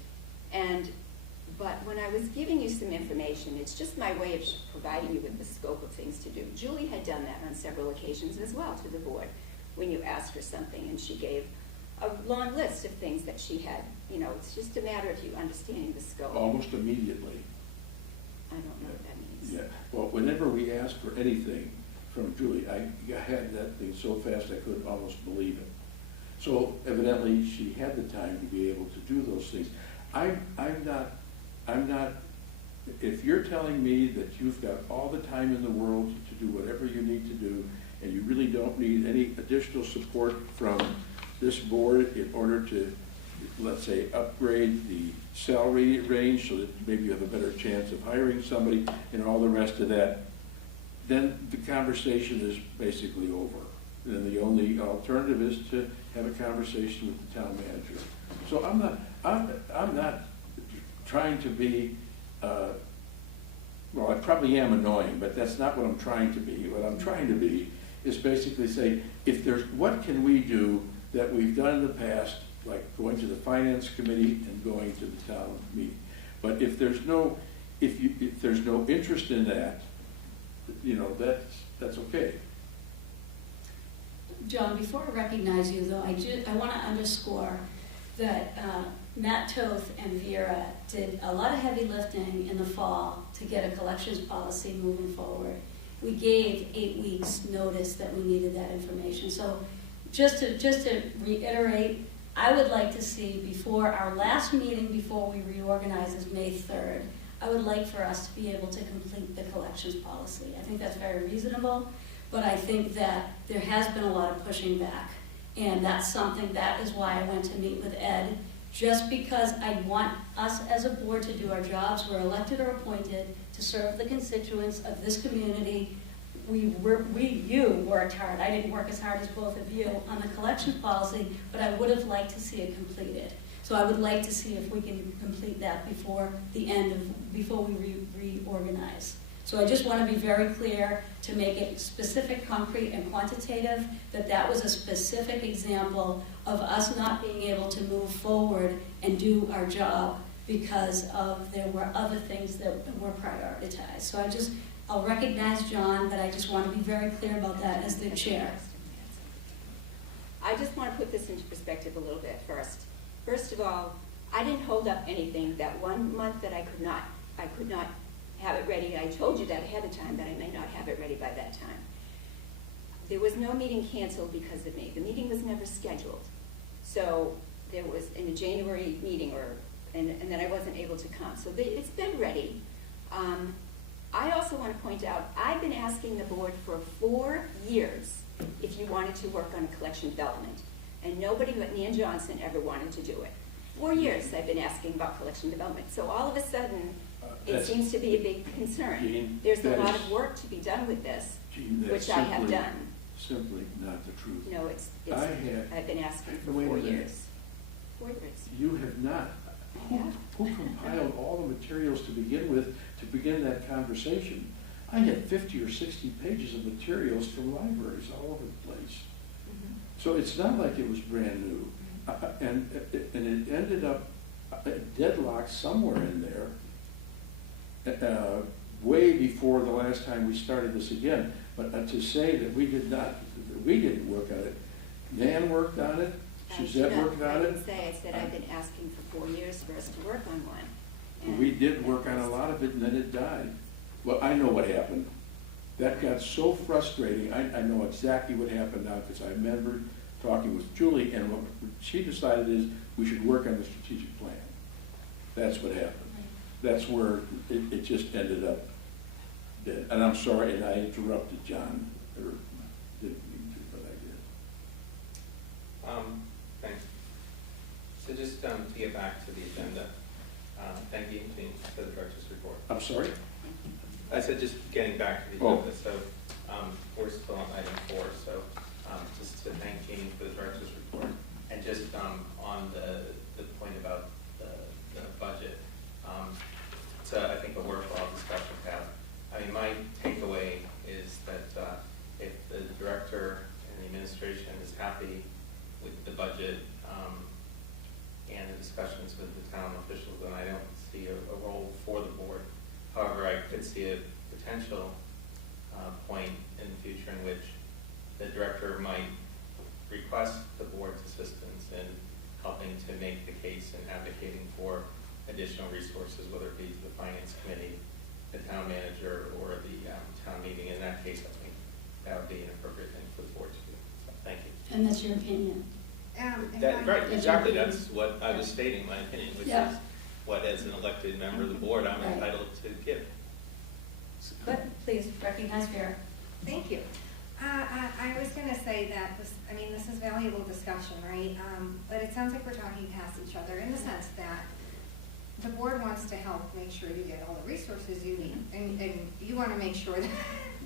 But when I was giving you some information, it's just my way of providing you with the scope of things to do. Julie had done that on several occasions as well to the board when you asked for something, and she gave a long list of things that she had. You know, it's just a matter of you understanding the scope. Almost immediately. I don't know what that means. Yeah, well, whenever we asked for anything from Julie, I had that thing so fast I couldn't almost believe it. So evidently, she had the time to be able to do those things. I'm not, if you're telling me that you've got all the time in the world to do whatever you need to do, and you really don't need any additional support from this board in order to, let's say, upgrade the salary range so that maybe you have a better chance of hiring somebody and all the rest of that, then the conversation is basically over. And the only alternative is to have a conversation with the town manager. So I'm not trying to be, well, I probably am annoying, but that's not what I'm trying to be. What I'm trying to be is basically say, what can we do that we've done in the past, like going to the finance committee and going to the town meeting. But if there's no interest in that, you know, that's okay. John, before I recognize you, though, I want to underscore that Matt Toth and Vera did a lot of heavy lifting in the fall to get a collections policy moving forward. We gave 8 weeks notice that we needed that information. So just to reiterate, I would like to see before our last meeting, before we reorganize is May 3rd, I would like for us to be able to complete the collections policy. I think that's very reasonable, but I think that there has been a lot of pushing back. And that's something, that is why I went to meet with Ed, just because I want us as a board to do our jobs. We're elected or appointed to serve the constituents of this community. You worked hard. I didn't work as hard as both of you on the collections policy, but I would have liked to see it completed. So I would like to see if we can complete that before we reorganize. So I just want to be very clear to make it specific, concrete, and quantitative, that was a specific example of us not being able to move forward and do our job because there were other things that were prioritized. So I'll recognize John, but I just want to be very clear about that as the chair. I just want to put this into perspective a little bit first. First of all, I didn't hold up anything. That 1 month that I could not have it ready, I told you that ahead of time, that I may not have it ready by that time. There was no meeting canceled because of me. The meeting was never scheduled. So there was, in a January meeting, and then I wasn't able to come. So it's been ready. I also want to point out, I've been asking the board for 4 years if you wanted to work on a collection development. And nobody but Nan Johnson ever wanted to do it. 4 years I've been asking about collection development. So all of a sudden, it seems to be a big concern. Jean, There's a lot of work to be done with this, Jean, which I have done. Simply not the truth. No, I've been asking for Wait a 4 minute. years. 4 years. You have not. Yeah. Who compiled all the materials to begin with, to begin that conversation? I had 50 or 60 pages of materials from libraries all over the place. Mhm. So it's not like it was brand new. And it ended up deadlocked somewhere in there, way before the last time we started this again. But to say that we didn't work on it. Nan worked on it, Suzette worked on I it. didn't say, I said I've been asking for 4 years for us to work on one. And We did work on a lot of it, and then it died. Well, I know what happened. That got so frustrating. I know exactly what happened now, because I remember talking with Julie, and what she decided is we should work on the strategic plan. That's what happened. That's where it just ended up dead. And I'm sorry, and I interrupted John, or didn't mean to, but I did. Thanks. So just to get back to the agenda, thank you, Jean, for the director's report. I'm sorry? I said just getting back to the Oh. agenda, so we're still on item 4, so just to thank Jean for the director's report. And just on the point about the budget, it's I think a worthwhile discussion to have. I mean, my takeaway is that if the director and the administration is happy with the budget and the discussions with the town officials, then I don't see a role for the board. However, I could see a potential point in the future in which the director might request the board's assistance in helping to make the case and advocating for additional resources, whether it be to the finance committee, the town manager, or the town meeting. In that case, I think that would be an appropriate thing for the board to do. So, thank you. And that's your opinion. Right, exactly. That's what I was stating, my opinion, which Yeah. is what, as an elected member of the board, I'm Right. entitled to give. But please recognize Vera. Thank you. I was gonna say that this is valuable discussion, right? But it sounds like we're talking past each other in the sense that the board wants to help make sure you get all the resources you need, and you wanna make sure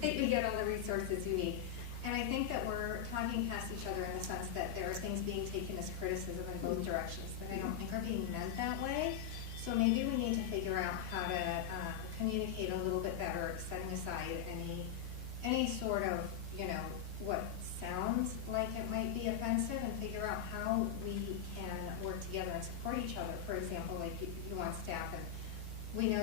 that you get all the resources you need. And I think that we're talking past each other in the sense that there are things being taken as criticism in both directions that I don't think are being meant that way. So maybe we need to figure out how to communicate a little bit better, setting aside any sort of, what sounds like it might be offensive, and figure out how we can work together and support each other. For example, like you want staff, and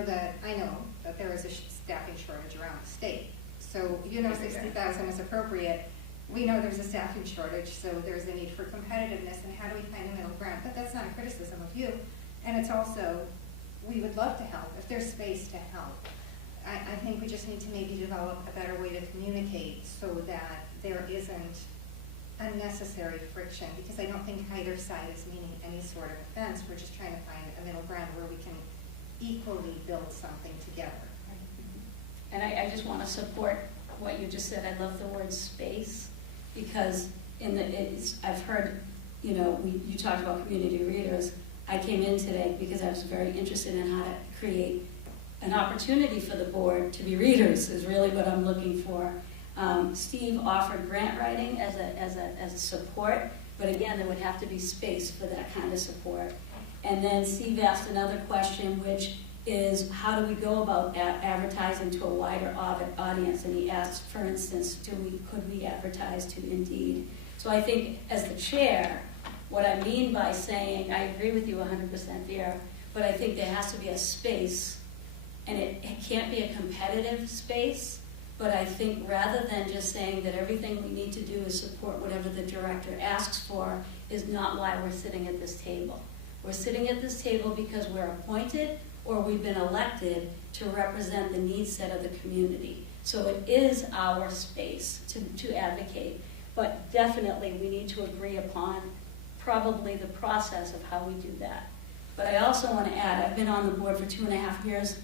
I know that there is a staffing shortage around the state. So 60,000 is appropriate. We know there's a staffing shortage, so there's a need for competitiveness, and how do we find a middle ground? But that's not a criticism of you. And it's also, we would love to help if there's space to help. I think we just need to maybe develop a better way to communicate so that there isn't unnecessary friction, because I don't think either side is meaning any sort of offense. We're just trying to find a middle ground where we can equally build something together. And I just want to support what you just said. I love the word space, because I've heard, you talked about community readers. I came in today because I was very interested in how to create an opportunity for the board to be readers, is really what I'm looking for. Steve offered grant writing as a support, but again, there would have to be space for that kind of support. And then Steve asked another question, which is, how do we go about advertising to a wider audience? And he asked, for instance, could we advertise to Indeed? So I think, as the chair, what I mean by saying, I agree with you 100% there, but I think there has to be a space, and it can't be a competitive space, but I think rather than just saying that everything we need to do is support whatever the director asks for, is not why we're sitting at this table. We're sitting at this table because we're appointed or we've been elected to represent the needs set of the community. So it is our space to advocate, but definitely we need to agree upon probably the process of how we do that. But I also want to add, I've been on the board for 2.5 years.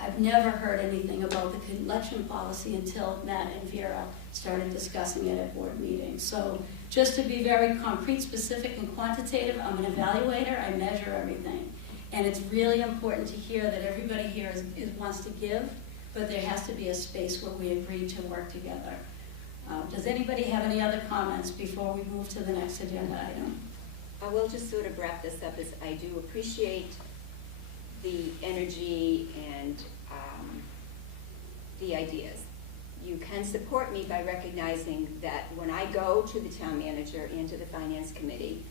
I've never heard anything about the collection policy until Matt and Vera started discussing it at board meetings. So just to be very concrete, specific, and quantitative, I'm an evaluator, I measure everything. And it's really important to hear that everybody here wants to give, but there has to be a space where we agree to work together. Does anybody have any other comments before we move to the next agenda item? I will just sort of wrap this up as I do appreciate the energy and the ideas. You can support me by recognizing that when I go to the town manager and to the finance committee,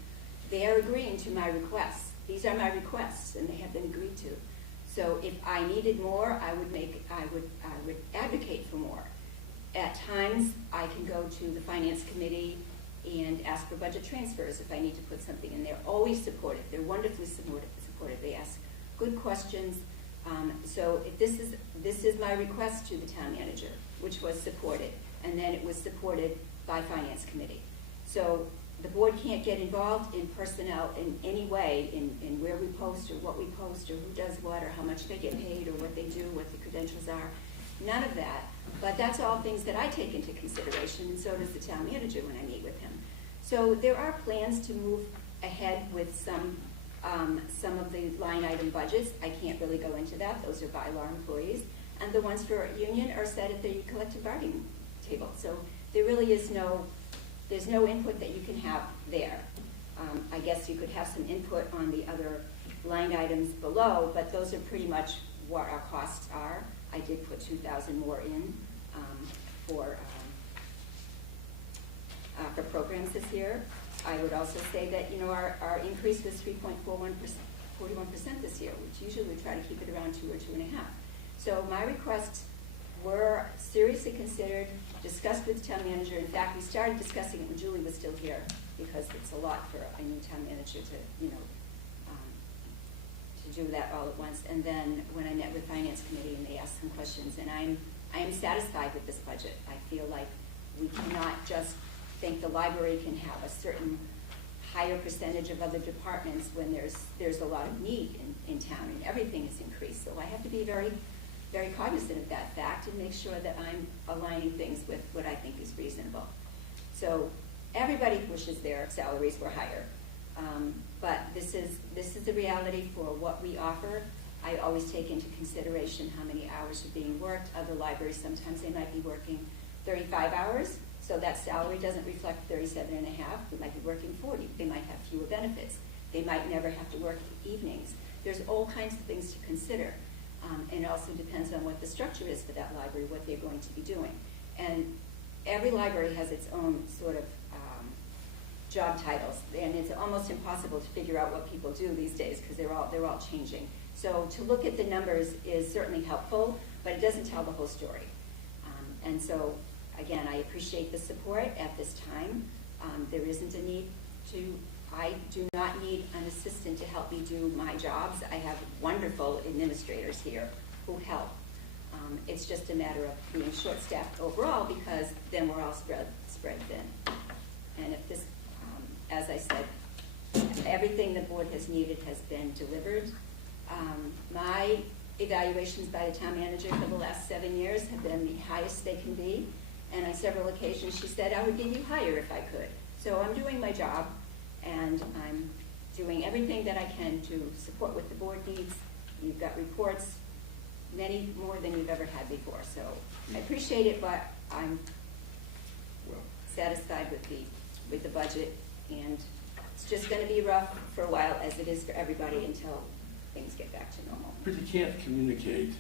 they are agreeing to my requests. These are my requests, and they have been agreed to. So if I needed more, I would advocate for more. At times, I can go to the finance committee and ask for budget transfers if I need to put something in. They're always supportive. They're wonderfully supportive. They ask good questions. So if this is my request to the town manager, which was supported, and then it was supported by finance committee. So the board can't get involved in personnel in any way, in where we post or what we post or who does what or how much they get paid or what they do, what the credentials are. None of that. But that's all things that I take into consideration, and so does the town manager when I meet with him. So there are plans to move ahead with some of the line item budgets. I can't really go into that. Those are bylaw employees. And the ones for union are set at the collective bargaining table. So there really is there's no input that you can have there. I guess you could have some input on the other line items below, but those are pretty much what our costs are. I did put 2,000 more in for programs this year. I would also say that, our increase was 3.41% this year, which usually we try to keep it around 2 or 2.5. So my requests were seriously considered, discussed with the town manager. In fact, we started discussing it when Julie was still here, because it's a lot for a new town manager to do that all at once. And then when I met with finance committee and they asked some questions, and I am satisfied with this budget. I feel like we cannot just think the library can have a certain higher percentage of other departments when there's a lot of need in town and everything is increased. So I have to be very, very cognizant of that fact and make sure that I'm aligning things with what I think is reasonable. So everybody wishes their salaries were higher. But this is the reality for what we offer. I always take into consideration how many hours are being worked. Other libraries, sometimes they might be working 35 hours, so that salary doesn't reflect 37.5. They might be working 40. They might have fewer benefits. They might never have to work evenings. There's all kinds of things to consider. And it also depends on what the structure is for that library, what they're going to be doing. And every library has its own sort of job titles, and it's almost impossible to figure out what people do these days because they're all changing. So to look at the numbers is certainly helpful, but it doesn't tell the whole story. And so, again, I appreciate the support at this time. There isn't a need I do not need an assistant to help me do my jobs. I have wonderful administrators here who help. It's just a matter of being short-staffed overall because then we're all spread thin. And if this, as I said, everything the board has needed has been delivered. My evaluations by the town manager for the last 7 years have been the highest they can be. And on several occasions she said, I would give you higher if I could. So I'm doing my job, and I'm doing everything that I can to support what the board needs. You've got reports, many more than you've ever had before. So I appreciate it, but I'm satisfied with the budget, and it's just going to be rough for a while, as it is for everybody, until things get back to normal. But you can't communicate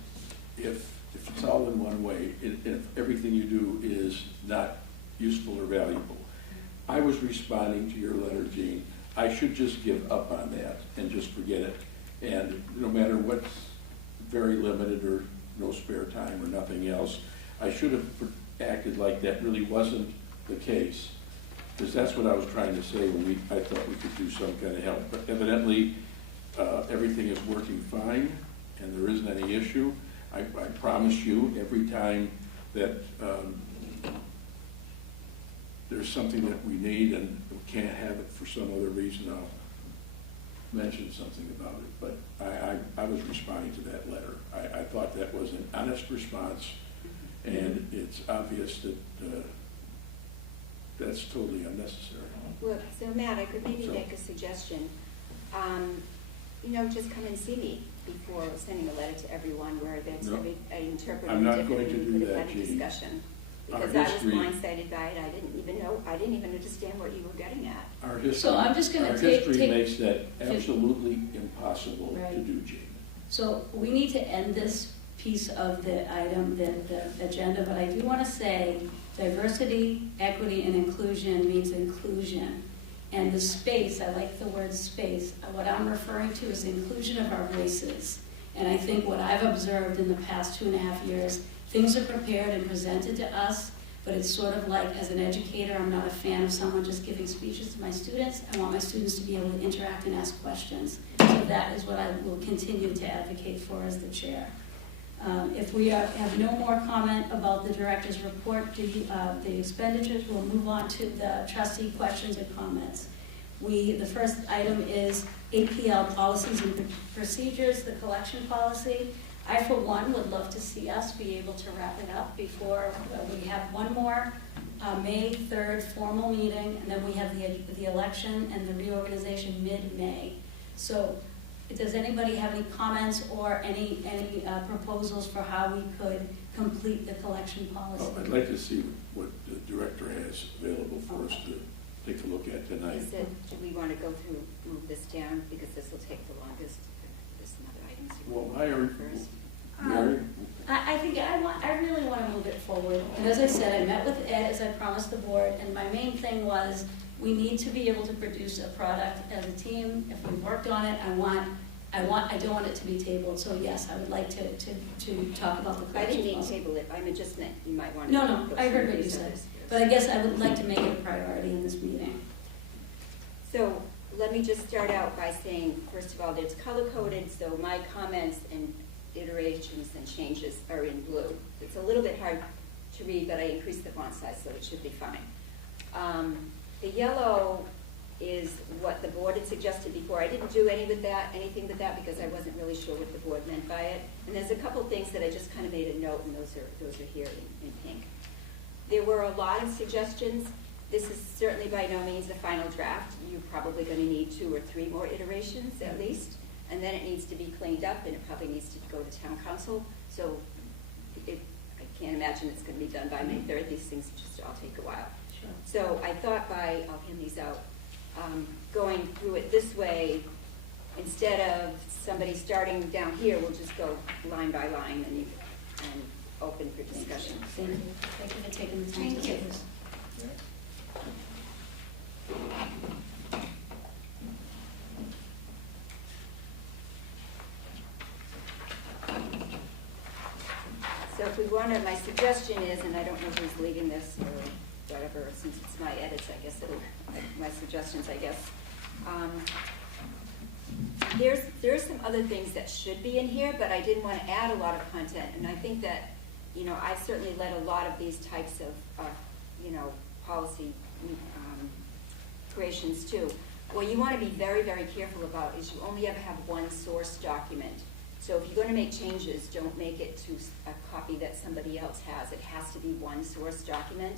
if it's all in one way, if everything you do is not useful or valuable. I was responding to your letter, Jean. I should just give up on that and just forget it. And no matter what's very limited or no spare time or nothing else, I should have acted like that really wasn't the case. Because that's what I was trying to say when I thought we could do some kind of help. But evidently, everything is working fine, and there isn't any issue. I promise you, every time that there's something that we need and we can't have it for some other reason, I'll mention something about it. But I was responding to that letter. I thought that was an honest response, and it's obvious that that's totally unnecessary. Look, so Matt, I could maybe So- make a suggestion. Just come and see me before sending a letter to everyone where that's, No. I interpret I'm it not going differently. to do We could that, have had a Jeannie. discussion. Our Because I was history- blindsided by it. I didn't even understand what you were getting at. Our history, So I'm just gonna our take- history take- makes that absolutely impossible to Right. do, Jane. So we need to end this piece of the item, the agenda, but I do want to say diversity, equity, and inclusion means inclusion. And the space, I like the word space, what I'm referring to is inclusion of our voices. And I think what I've observed in the past 2.5 years, things are prepared and presented to us, but it's sort of like, as an educator, I'm not a fan of someone just giving speeches to my students. I want my students to be able to interact and ask questions. So that is what I will continue to advocate for as the chair. If we have no more comment about the director's report, the expenditures, we'll move on to the trustee questions and comments. The first item is APL policies and procedures, the collection policy. I, for one, would love to see us be able to wrap it up before we have one more May 3rd formal meeting, and then we have the election and the reorganization mid-May. So does anybody have any comments or any proposals for how we could complete the collection policy? I'd like to see what the director has available for us to take a look at tonight. I said, do we want to move this down, because this will take the longest, there's some other items you Well, want to Mary, go first. Mary, I think I really want to move it forward. And as I said, I met with Ed, as I promised the board, and my main thing was, we need to be able to produce a product as a team. If we worked on it, I don't want it to be tabled. So yes, I would like to talk about the I collection didn't mean policy. table it, I mean, just meant you might want to. No, go I heard through what you these said. others. But I guess I would like to make it a priority in this meeting. So let me just start out by saying, first of all, it's color-coded, so my comments and iterations and changes are in blue. It's a little bit hard to read, but I increased the font size, so it should be fine. The yellow is what the board had suggested before. I didn't do anything with that, because I wasn't really sure what the board meant by it. And there's a couple things that I just kind of made a note, and those are here in pink. There were a lot of suggestions. This is certainly by no means the final draft. You're probably going to need 2 or 3 more iterations at least, and then it needs to be cleaned up, and it probably needs to go to town council. So I can't imagine it's going to be done by May 3rd. These things just all take a while. Sure. So I thought I'll hand these out, going through it this way, instead of somebody starting down here, we'll just go line by line and open for discussion. Thank you. Thank you for taking the time to Thank do you. this. So if we wanted, my suggestion is, and I don't know who's leading this or whatever, since it's my edits, I guess my suggestions, I guess. There's some other things that should be in here, but I didn't want to add a lot of content, and I think that, I've certainly led a lot of these types of policy creations too. What you want to be very, very careful about is you only ever have one source document. So if you're going to make changes, don't make it to a copy that somebody else has. It has to be one source document.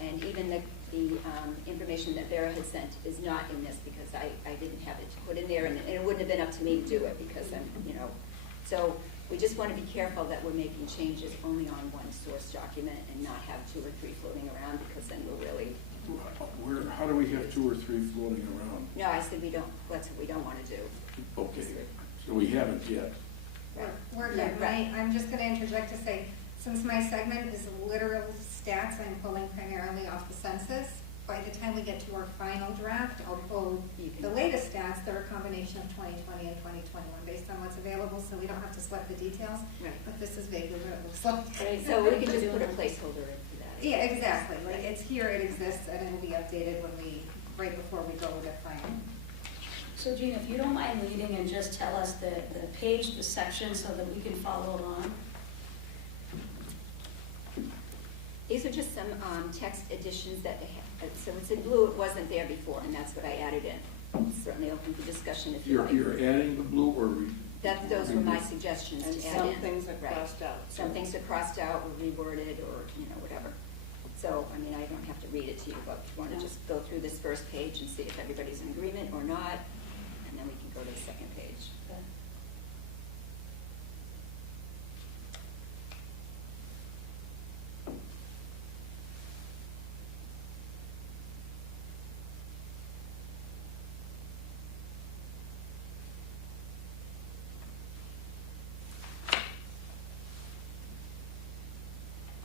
And even the information that Vera had sent is not in this, because I didn't have it to put in there, and it wouldn't have been up to me to do it, because so we just want to be careful that we're making changes only on one source document and not have 2 or 3 floating around, because then we're really. How do we have 2 or 3 floating around? No, I said that's what we don't want to do. Okay, so we haven't yet. We're Yeah, good. right. I'm just gonna interject to say, since my segment is literal stats, I'm pulling primarily off the census. By the time we get to our final draft, I'll pull You the can- latest stats. They're a combination of 2020 and 2021 based on what's available, so we don't have to sweat the details. Right. But this is vaguely what it looks like. Right, so we could just put a placeholder in for that. Yeah, exactly, like, it's here, it exists, and it'll be updated when right before we go to final. So Jean, if you don't mind leading and just tell us the page, the section, so that we can follow along. These are just some text additions that they have. So it's in blue, it wasn't there before, and that's what I added in. It's certainly open for discussion if you like. You're adding the blue or Those were my suggestions And to add in. some things are Right. crossed out. Some things are crossed out or reworded or, whatever. So, I mean, I don't have to read it to you, but if you want to No. just go through this first page and see if everybody's in agreement or not, and then we can go to the second page.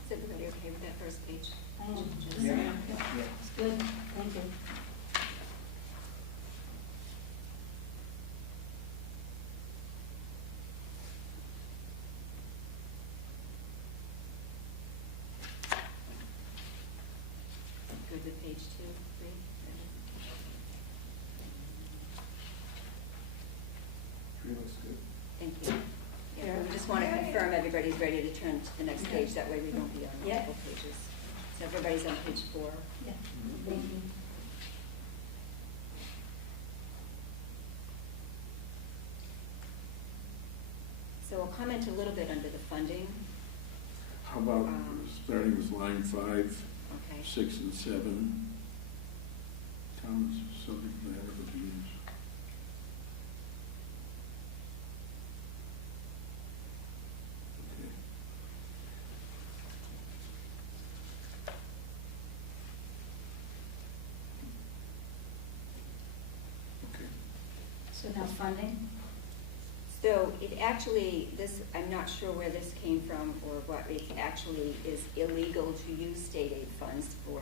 Is everybody okay with that first page? I am. Just- Yeah. Yeah. It's good, thank you. Good with page 2, 3? Three looks good. Thank you. Yeah, we just want to confirm everybody's ready to turn to the next Okay. page, that way we won't be on Yeah. multiple pages. So everybody's on page 4. Yeah, thank you. So I'll comment a little bit under the funding. how about starting with line 5, Okay. 6, and 7? Town's subject matter reviews. Okay. Okay. So now funding? So it actually, I'm not sure where this came from or what, it actually is illegal to use state aid funds for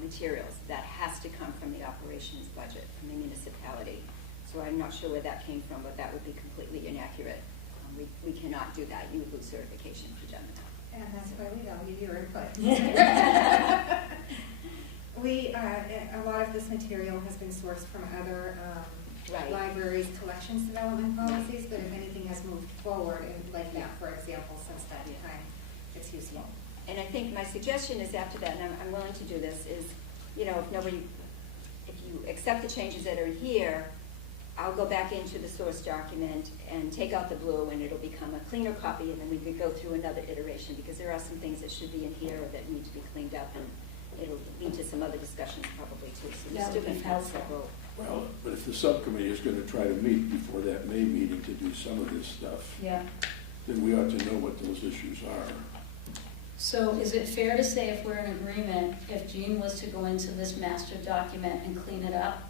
materials. That has to come from the operations budget, from the municipality. So I'm not sure where that came from, but that would be completely inaccurate. We cannot do that. You would lose certification if you done that. And that's why we value your input. Yeah. A lot of this material has been sourced from other Right. libraries' collections development policies, but if anything has moved forward, and like that, for example, since that Yeah. time, it's useful. And I think my suggestion is after that, and I'm willing to do this, is, if you accept the changes that are here, I'll go back into the source document and take out the blue, and it'll become a cleaner copy, and then we could go through another iteration, because there are some things that should be in here or that need to be cleaned up, and it'll lead to some other discussions probably too. So you're That still would be gonna have helpful. several. Well, but if the subcommittee is going to try to meet before that May meeting to do some of this stuff, Yeah. then we ought to know what those issues are. So is it fair to say if we're in agreement, if Jean was to go into this master document and clean it up,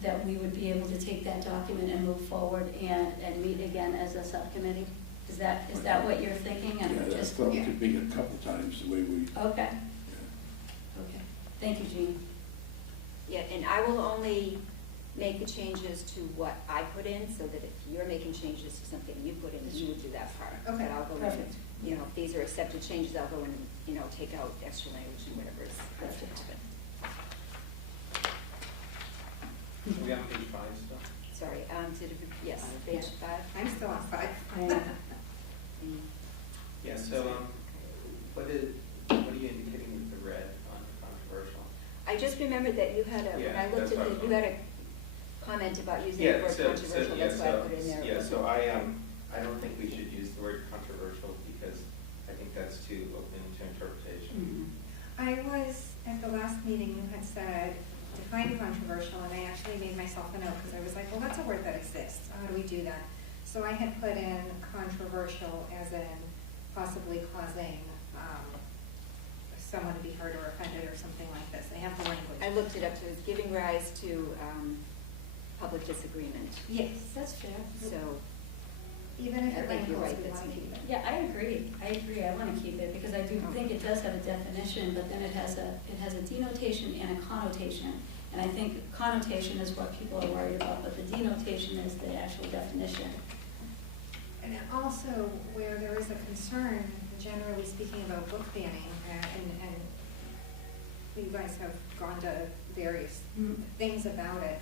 that we would be able to take that document and move forward and meet again as a subcommittee? Is that what you're thinking? And Yeah, that just- felt to be a couple times the way we, Okay, yeah. okay. Thank you, Jean. Yeah, and I will only make the changes to what I put in, so that if you're making changes to something you put in, you would do that part. Okay, But I'll go in, perfect. if these are accepted changes, I'll go in and, take out extra language and whatever is Perfect. We on page 5 still? Sorry, yes, page 5. I'm still on 5. Yeah, so, what are you indicating with the red on controversial? I just remembered that you had when I Yeah, looked that's at what you had a comment about using the Yeah, word so, controversial, yeah, that's why I put it in there. yeah, so I don't think we should use the word controversial, because I think that's too open to interpretation. Mhm. I was, at the last meeting, you had said, define controversial, and I actually made myself a note, because I was like, well, that's a word that exists, how do we do that? So I had put in controversial as in possibly causing, someone to be hurt or offended or something like this, I have the language. I looked it up, so it's giving rise to public disagreement, Yes, That's fair. so. even if I it think you're rankles, right, we that's want to key. keep it. Yeah, I agree, I want to keep it, because I do think it does have a definition, but then it has a denotation and a connotation. And I think connotation is what people are worried about, but the denotation is the actual definition. And also, where there is a concern generally speaking about book banning, and you guys have gone to various things about it.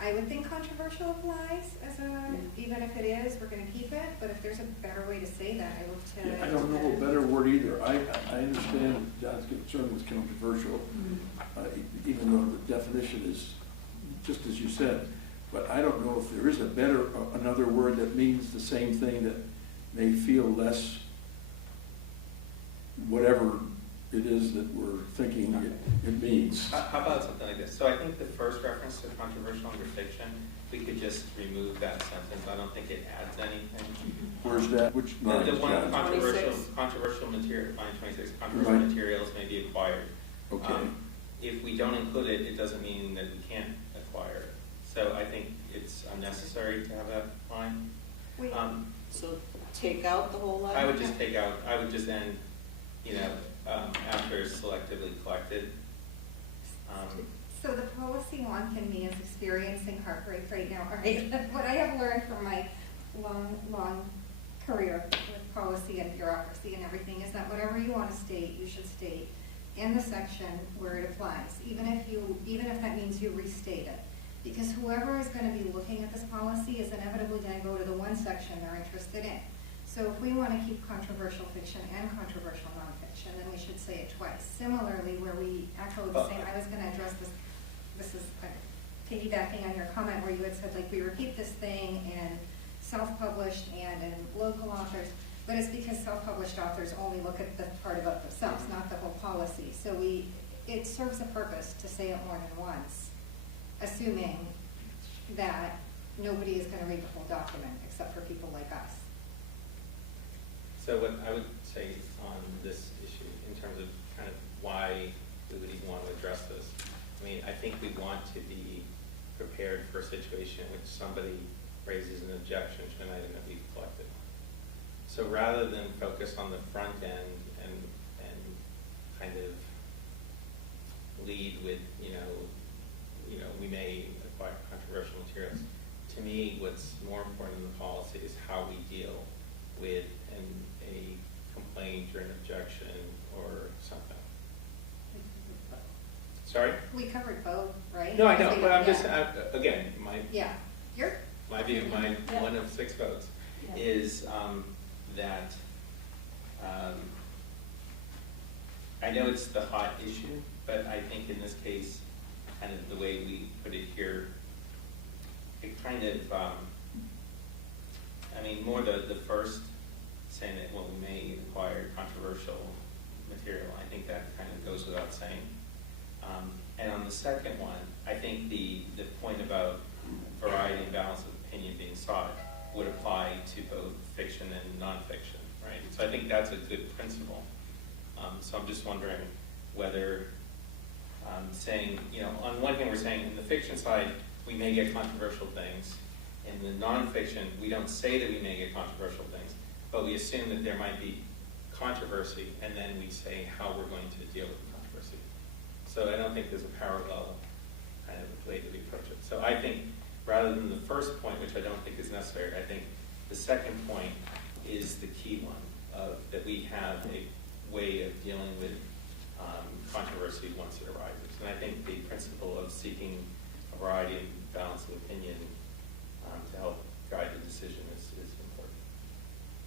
I would think controversial applies as a, even if it is, we're gonna keep it, but if there's a better way to say that, I look to. Yeah, I don't know a better word either. I understand John's concern was controversial, even though the definition is just as you said. But I don't know if there is a better, another word that means the same thing that may feel less whatever it is that we're thinking it means. How about something like this? So I think the first reference to controversial under fiction, we could just remove that sentence. I don't think it adds anything. Where's that? Which line? The one John? controversial material, line 26, controversial Right. materials may be acquired. Okay. If we don't include it, it doesn't mean that we can't acquire it. So I think it's unnecessary to have that line. Wait. So take out the whole line? I would just take out, I would just end, after selectively collected. So the policy wonk in me is experiencing heartbreak right now. All right, what I have learned from my long career with policy and bureaucracy and everything is that whatever you want to state, you should state in the section where it applies, even if that means you restate it. Because whoever is going to be looking at this policy is inevitably going to go to the one section they're interested in. So if we want to keep controversial fiction and controversial nonfiction, then we should say it twice. Similarly, where we echo the same, I was going to address this is piggybacking on your comment where you had said, like, we repeat this thing in self-published and in local authors, but it's because self-published authors only look at the part about themselves, not the whole policy. So it serves a purpose to say it more than once, assuming that nobody is going to read the whole document except for people like us. So what I would say on this issue, in terms of kind of why we would even want to address this, I mean, I think we want to be prepared for a situation in which somebody raises an objection to an item that we've collected. So rather than focus on the front end and kind of lead with, we may acquire controversial materials. To me, what's more important in the policy is how we deal with a complaint or an objection or something. Sorry? We covered both, right? No, I know, but I'm Yeah. just, again, Yeah, my view, Yeah. one of 6 votes Yeah. is that I know it's the hot issue, but I think in this case, kind of the way we put it here, it kind of, more the first saying that, well, we may acquire controversial material, I think that kind of goes without saying. And on the second one, I think the point about variety and balance of opinion being sought would apply to both fiction and nonfiction, right? So I think that's a good principle. So I'm just wondering whether saying, on one hand, we're saying in the fiction side, we may get controversial things. In the nonfiction, we don't say that we may get controversial things, but we assume that there might be controversy, and then we say how we're going to deal with the controversy. So I don't think there's a parallel kind of way that we approach it. So I think rather than the first point, which I don't think is necessary, I think the second point is the key one, that we have a way of dealing with controversy once it arises. And I think the principle of seeking a variety and balance of opinion to help guide the decision is important.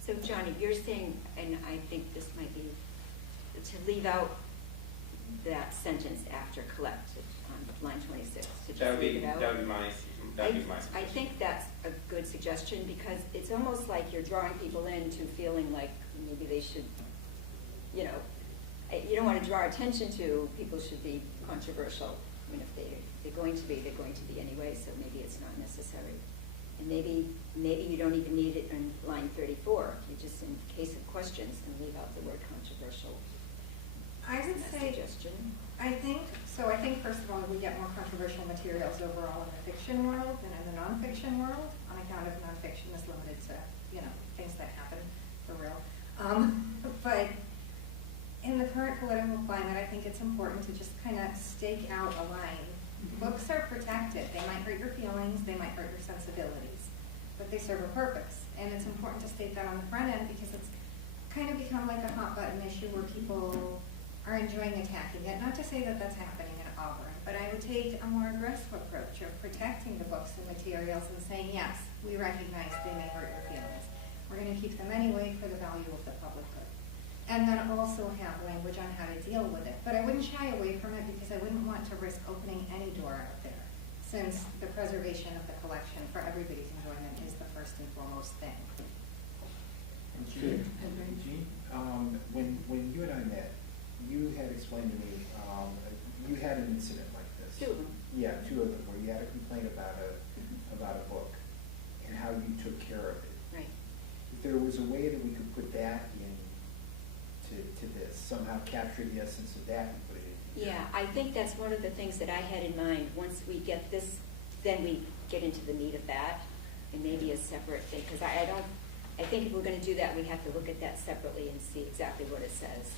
So Johnny, you're saying, and I think this might be, to leave out that sentence after collected on line 26, to just leave it out? That would be my suggestion. I think that's a good suggestion because it's almost like you're drawing people into feeling like maybe they should, you don't want to draw attention to people should be controversial. I mean, if they're going to be, they're going to be anyway, so maybe it's not necessary. And maybe you don't even need it in line 34. You just, in case of questions, can leave out the word controversial. I would Isn't that say, suggestion? I think first of all, we get more controversial materials overall in the fiction world than in the nonfiction world, on account of nonfiction is limited to, things that happen for real. But in the current political climate, I think it's important to just kind of stake out a line. Books are protected. They might hurt your feelings, they might hurt your sensibilities, but they serve a purpose. And it's important to state that on the front end because it's kind of become like a hot button issue where people are enjoying attacking it. Not to say that that's happening in Auburn, but I would take a more aggressive approach of protecting the books and materials and saying, yes, we recognize they may hurt your feelings. We're going to keep them anyway for the value of the public good. And then also have language on how to deal with it. But I wouldn't shy away from it because I wouldn't want to risk opening any door out there, since the preservation of the collection for everybody's enjoyment is the first and foremost thing. And Jean, when you and I met, you had explained to me, you had an incident like this. Two of them. Yeah, two of them, where you had a complaint about a book and how you took care of it. Right. If there was a way that we could put that in to this, somehow capture the essence of that and put it in here. Yeah, I think that's one of the things that I had in mind. Once we get this, then we get into the meat of that, and maybe a separate thing, because I think if we're gonna do that, we have to look at that separately and see exactly what it says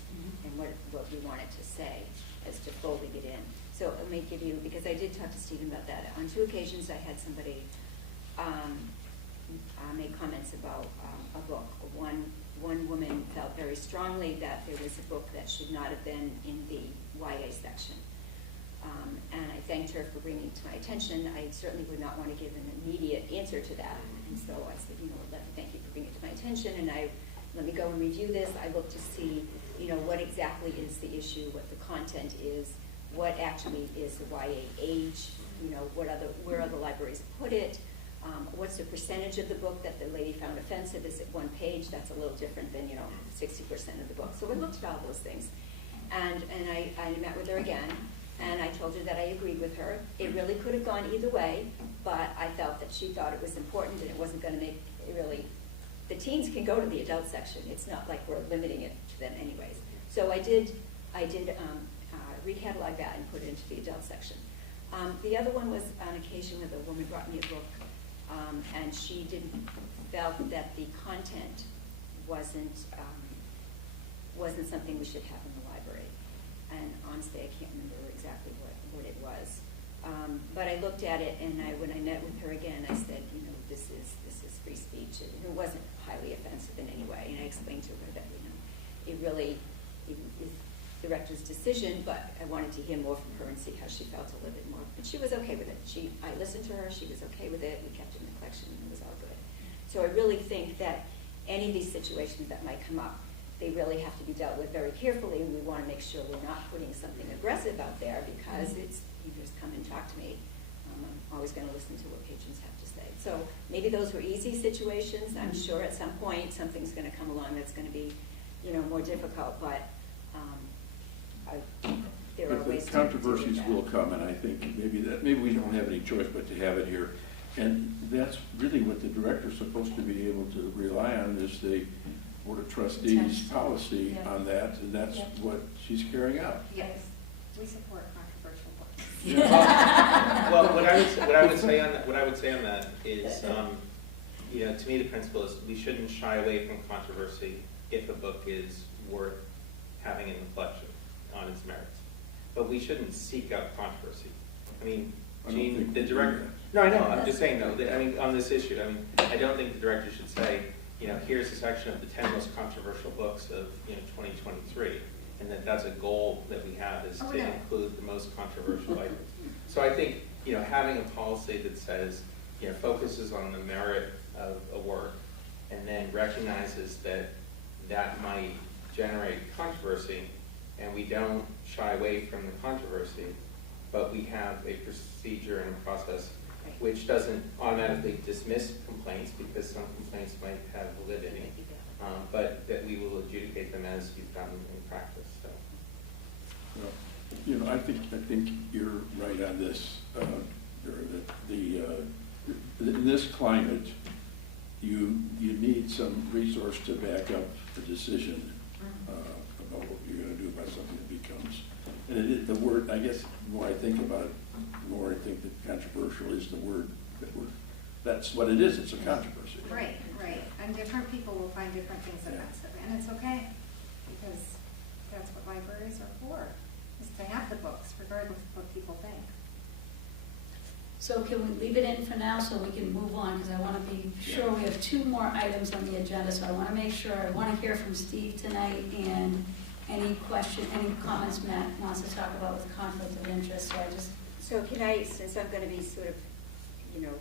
and what we want it to say as to folding it in. So let me give you, because I did talk to Stephen about that. On 2 occasions, I had somebody make comments about a book. One woman felt very strongly that there was a book that should not have been in the YA section. And I thanked her for bringing it to my attention. I certainly would not want to give an immediate answer to that. And so I said, thank you for bringing it to my attention. And let me go and review this. I looked to see, what exactly is the issue, what the content is, what actually is the YA age, where other libraries put it. What's the percentage of the book that the lady found offensive? Is it 1 page? That's a little different than, 60% of the book. So we looked at all those things. And I met with her again, and I told her that I agreed with her. It really could have gone either way, but I felt that she thought it was important and it wasn't going to make it really, the teens can go to the adult section. It's not like we're limiting it to them anyways. So I did recatalog that and put it into the adult section. The other one was on occasion where the woman brought me a book, and she felt that the content wasn't something we should have in the library. And honestly, I can't remember exactly what it was. But I looked at it, and when I met with her again, I said, this is free speech. And it wasn't highly offensive in any way. And I explained to her that, it really is the director's decision, but I wanted to hear more from her and see how she felt a little bit more. And she was okay with it. I listened to her. She was okay with it. We kept it in the collection, and it was all good. So I really think that any of these situations that might come up, they really have to be dealt with very carefully, and we want to make sure we're not putting something aggressive out there, because you just come and talk to me. I'm always going to listen to what patrons have to say. So maybe those were easy situations. I'm sure at some point something's going to come along that's going to be, more difficult, but there are ways to deal with Controversies that. will come, and I think maybe we don't have any choice but to have it here. And that's really what the director's supposed to be able to rely on, is the Board of Trustees policy on that, and that's what she's carrying out. Yes, we support controversial books. Well, what I would say on that is, to me, the principle is we shouldn't shy away from controversy if a book is worth having in the collection on its merits. But we shouldn't seek out controversy. I mean, Jean, the director. No, I know. I'm just saying though. On this issue, I don't think the director should say, here's a section of the 10 most controversial books of 2023, and that's a goal that we have, is to include the most controversial items. So I think having a policy that says focuses on the merit of a work, and then recognizes that might generate controversy, and we don't shy away from the controversy, but we have a procedure and a process which doesn't automatically dismiss complaints, because some complaints might have validity, but that we will adjudicate them as you've done in practice. So. Well, I think you're right on this. In this climate, you need some resource to back up the decision about what you're going to do about something that becomes. And the word, I guess, the more I think about it, the more I think that controversial is the word that's what it is. It's a controversy. Right. And different people will find different things offensive, and it's okay, because that's what libraries are for, is to have the books, regardless of what people think. So can we leave it in for now so we can move on, because I want to be sure we have 2 more items on the agenda, so I want to make sure, I want to hear from Steve tonight, and any comments Matt wants to talk about with conflict of interest, so I just, So can I, since I'm gonna be sort of, you know,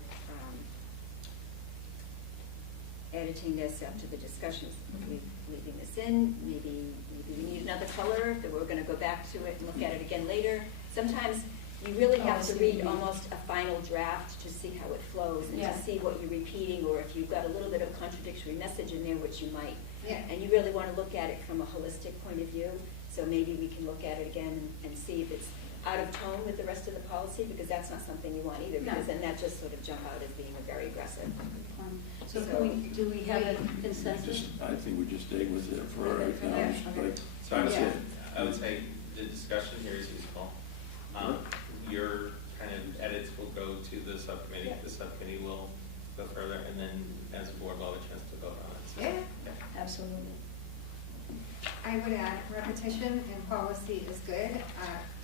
editing this up to the discussions, leaving this in, maybe we need another color, that we're gonna go back to it and look at it again later. Sometimes you really have to read almost a final draft to see how it flows and to Yeah. see what you're repeating, or if you've got a little bit of contradictory message in there, which you might. Yeah. And you really wanna look at it from a holistic point of view, so maybe we can look at it again and see if it's out of tone with the rest of the policy, because that's not something you want either, No. because then that just sort of jump out as being a very aggressive. so do we have a consensus? I think we just stay with it for right now, Yeah. just like, So I would say, Yeah. I would say the discussion here is useful. Your kind of edits will go to the subcommittee, Yeah. the subcommittee will go further, and then as a board, we'll have a chance to vote on it. So, Yeah. Absolutely. I would add repetition in policy is good.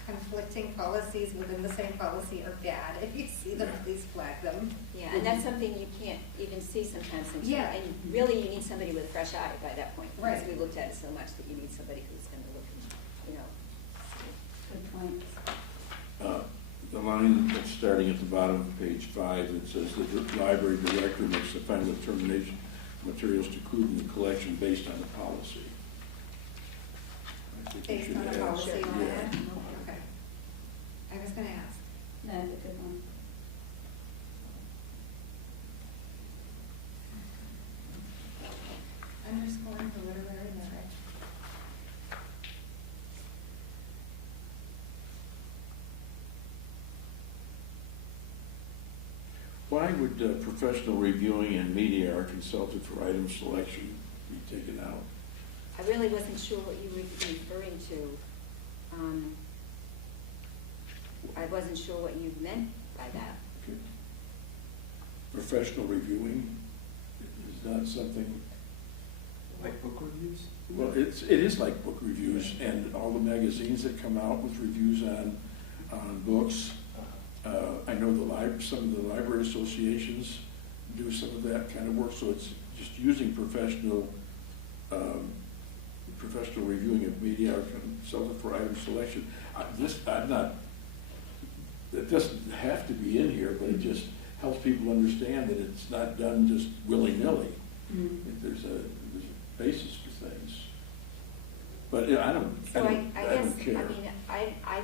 Conflicting policies within the same policy are bad. If you see them, please flag them. Yeah, and that's something you can't even see sometimes, Yeah. and really you need somebody with a fresh eye by that point, because Right. we looked at it so much that you need somebody who's gonna look and, you know. Good point. the line that's starting at the bottom of page 5, it says the library director makes the final determination of materials to include in the collection based on the policy. I think we Based should on the add- policy on yeah. that? Okay. I was gonna ask. That's a good one. Underscoring the literary merit. Why would professional reviewing and media are consulted for item selection be taken out? I really wasn't sure what you were referring to. I wasn't sure what you meant by that. Okay. Professional reviewing is not something, Like book reviews? well, it is like book reviews and all the magazines that come out with reviews on books. I know some of the library associations do some of that kind of work, so it's just using professional reviewing of media or consultant for item selection. It doesn't have to be in here, but it just helps people understand that it's not done just willy-nilly. If there's a basis for things. But I don't So I guess, care. I mean, I,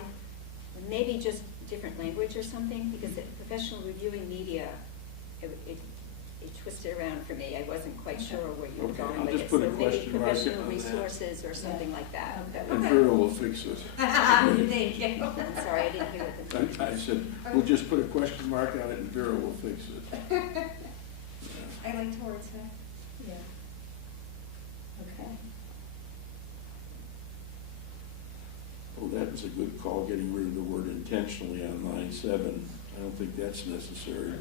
maybe just different language or something, because the professional reviewing media, it twisted around for me. I wasn't quite sure where you were Okay, going I'll with just it. put a So maybe question mark professional on that. resources or something like that. Okay. That And would- Vera will fix it. Thank you. I'm sorry, I didn't hear what the. I said, we'll just put a question mark on it and Vera will fix it. Yeah. I like to wordsmith. Yeah. Okay. Oh, that was a good call, getting rid of the word intentionally on line 7. I don't think that's necessary.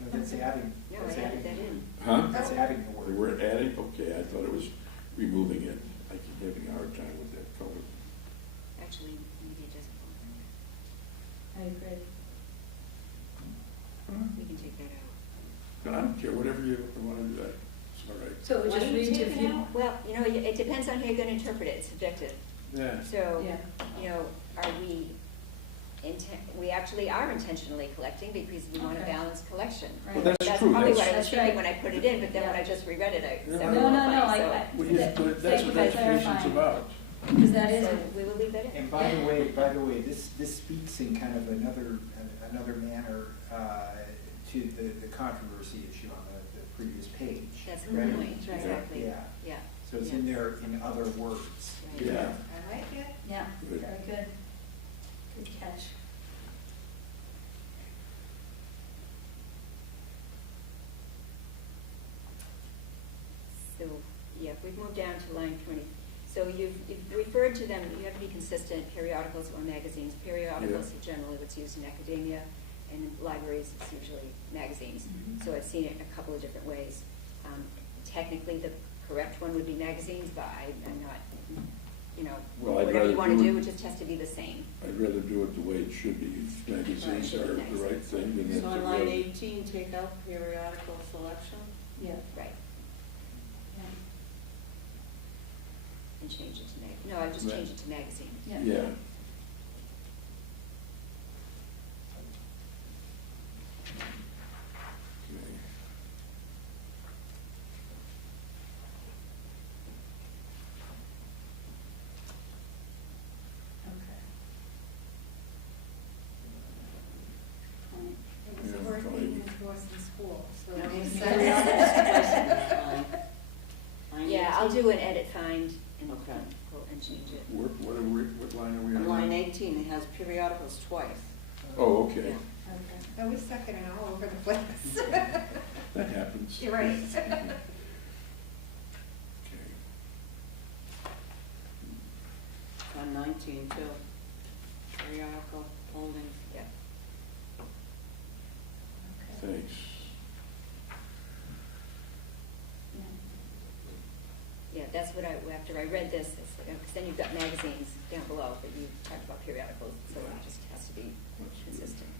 No, that's adding. No, that's I added adding- that in. Huh? That's adding the The word. word adding? Okay, I thought it was removing it. I keep having a hard time with that color. Actually, maybe it doesn't work. I agree. We can take that out. But I don't care, whatever you want to do, it's all right. So we Why just don't you read to take it view. out? Well, you know, it depends on how you're gonna interpret it. It's subjective. Yeah. So, Yeah. you know, we actually are intentionally collecting because we want a Okay. balanced collection. Right. Well, that's true. probably That's- what I was That's thinking right. when I put it in, but then when Yeah. I just reread it, Yeah. it sounded No, more no, no, funny, so. Well, yeah, but that's Thank you what for education's clarifying. about. Because that is, So we will leave that in. And by the way, this speaks in kind of another manner to the controversy issue on the previous page. That's a good right? point, Right. exactly, Yeah, yeah. so it's in there in other words. Right. Yeah. I like it. yeah, Good. very good. Good catch. So, yeah, if we've moved down to line 20, so you've referred to them, you have to be consistent, periodicals or magazines. Periodicals are generally what's used in academia, and in libraries, it's usually magazines. Mhm. So I've seen it a couple of different ways. Technically, the correct one would be magazines, but I'm not Well, I'd whatever you rather wanna do do, it- it just has to be the same. I'd rather do it the way it should be. If magazines Right. are the right thing, then that's So a on line real. 18, take out periodical selection. Yeah. Right. Yeah. And change it to no, I just Right. changed it to magazine. Yeah. Yeah. Okay. Okay. Fine. It was Yeah, worth fine. being enforced in school, so it No, makes it's sense. line- line Yeah, I'll 18. do an edit find and, Okay. go and change it. What line are we on? On line 18, it has periodicals twice. Oh, okay. Yeah. Okay. So we stuck it in all over the place. That happens. You're right. Okay. On 19 too. Periodical holdings. Yeah. Okay. Thanks. Yeah. Yeah, that's what after I read this, because then you've got magazines down below, but you talked about periodicals, so it just has to be That's good. consistent.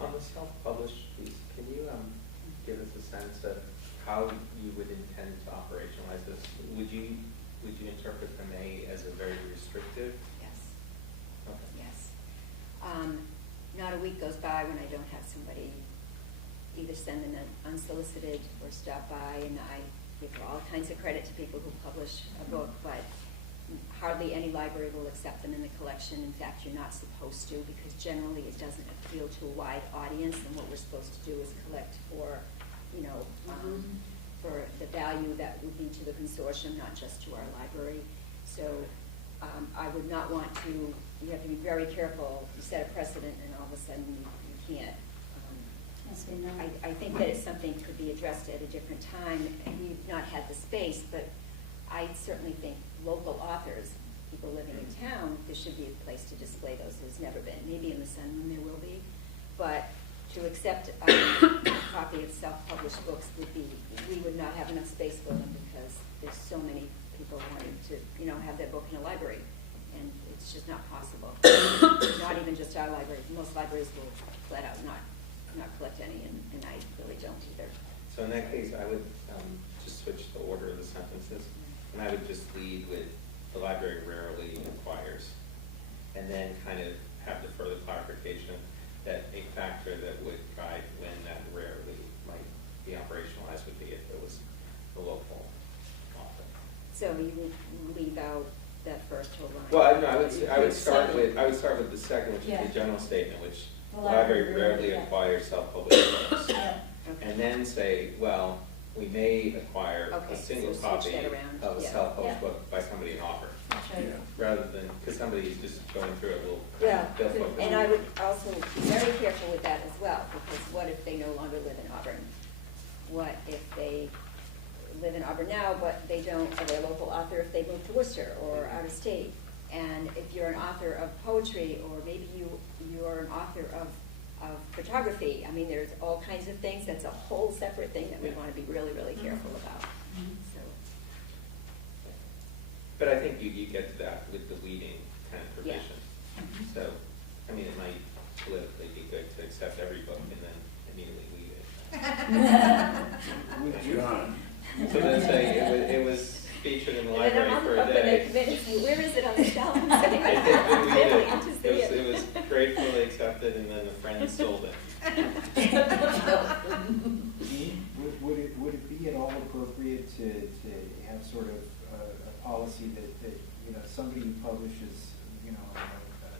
On the self-published piece, can you give us a sense of how you would intend to operationalize this? Would you interpret the May as a very restrictive? Yes, Okay. yes. Not a week goes by when I don't have somebody either send in an unsolicited or stop by, and I give all kinds of credit to people who publish a book, but hardly any library will accept them in the collection. In fact, you're not supposed to, because generally it doesn't appeal to a wide audience, and what we're supposed to do is collect for, for the value that would be to the consortium, not just to our library. So, I would not want to, you have to be very careful, you set a precedent and all of a sudden you can't. I say no. I think that it's something to be addressed at a different time, and we've not had the space, but I certainly think local authors, people living in town, there should be a place to display those. There's never been. Maybe in the Sunroom there will be, but to accept a copy of self-published books would be, we would not have enough space for them, because there's so many people wanting to, have their book in a library, and it's just not possible. Not even just our library. Most libraries will flat out not collect any, and I really don't either. So in that case, I would just switch the order of the sentences, and I would just lead with the library rarely acquires, and then kind of have the further clarification that a factor that would guide when that rarely might be operationalized would be if it was the local author. So you would leave out that first whole line? Well, I would start Second. with the second, which is Yeah. the general statement, which The the library rarely yeah. acquires self-published books. Yeah. Okay. And then say, well, we may acquire Okay, a single so switch copy that around, of a yeah. self-published Yeah. book by somebody, an author, That's right. Yeah. rather than, because somebody's just going through it, Yeah, they'll focus. and I would also be very careful with that as well, because what if they no longer live in Auburn? What if they live in Auburn now, but they don't, or they're a local author if they move to Worcester or out of state? And if you're an author of poetry, or maybe you're an author of photography, I mean, there's all kinds of things, that's a whole separate thing that we Yeah. wanna be really, really careful about, Mhm. so. But I think you get to that with the leading kind of Yeah. provision. Mhm. So, I mean, it might politically be good to accept every book and then immediately leave it. John. So then say, it was featured in the And then library I'm for a up and they day. come in and say, where is it on the shelf? I'm saying, It did, we really did. want to see It was gratefully accepted, and then the friends sold it. Would it be at all appropriate to have sort of a policy that, somebody who publishes,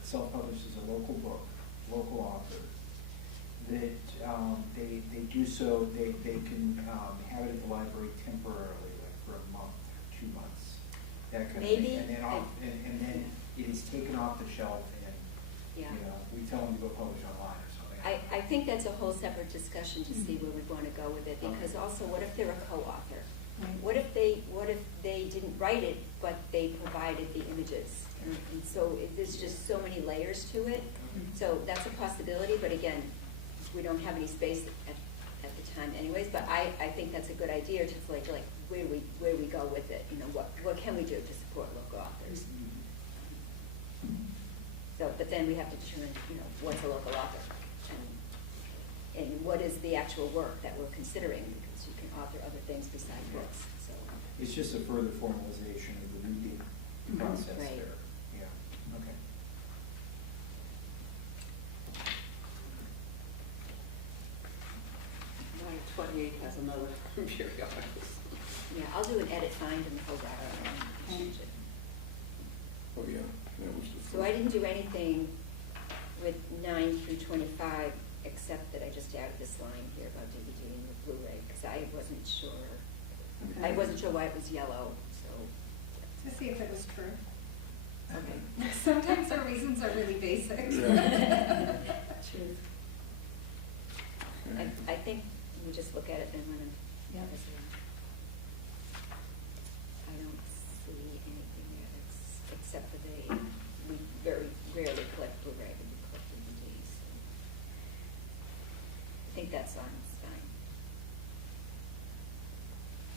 self-publishes a local book, local author, that they do so, they can have it at the library temporarily, like for a month, 2 months, that kind of Maybe. thing. And then it is taken off the shelf, and, Yeah. we tell them to go publish online or something. I think that's a whole separate discussion to see where we wanna go with it, because also, what if they're a co-author? Right. What if they didn't write it, but they provided the images? And so there's just so many layers to it, so that's a possibility, but again, we don't have any space at the time anyways, but I think that's a good idea to like where we go with it, what can we do to support local authors? So, but then we have to determine, you know, what's a local author? And what is the actual work that we're considering, because you can author other things besides books, so. It's just a further formalization of the reading process Right. there, yeah, okay. Line 28 has another periodicals. Yeah, I'll do an edit, find, and pull that out and change it. Oh, yeah, that was the first. So I didn't do anything with 9 through 25, except that I just added this line here about DVD and the Blu-ray, because I wasn't sure. I Okay. wasn't sure why it was yellow, so. To see if it was true. Okay. Sometimes our reasons are really basic. Yeah. Truth. Okay. I think we just look at it and run it. Yep. I don't see anything there that's, except for we very rarely collect Blu-ray, but we collect DVDs. I think that's on, it's fine.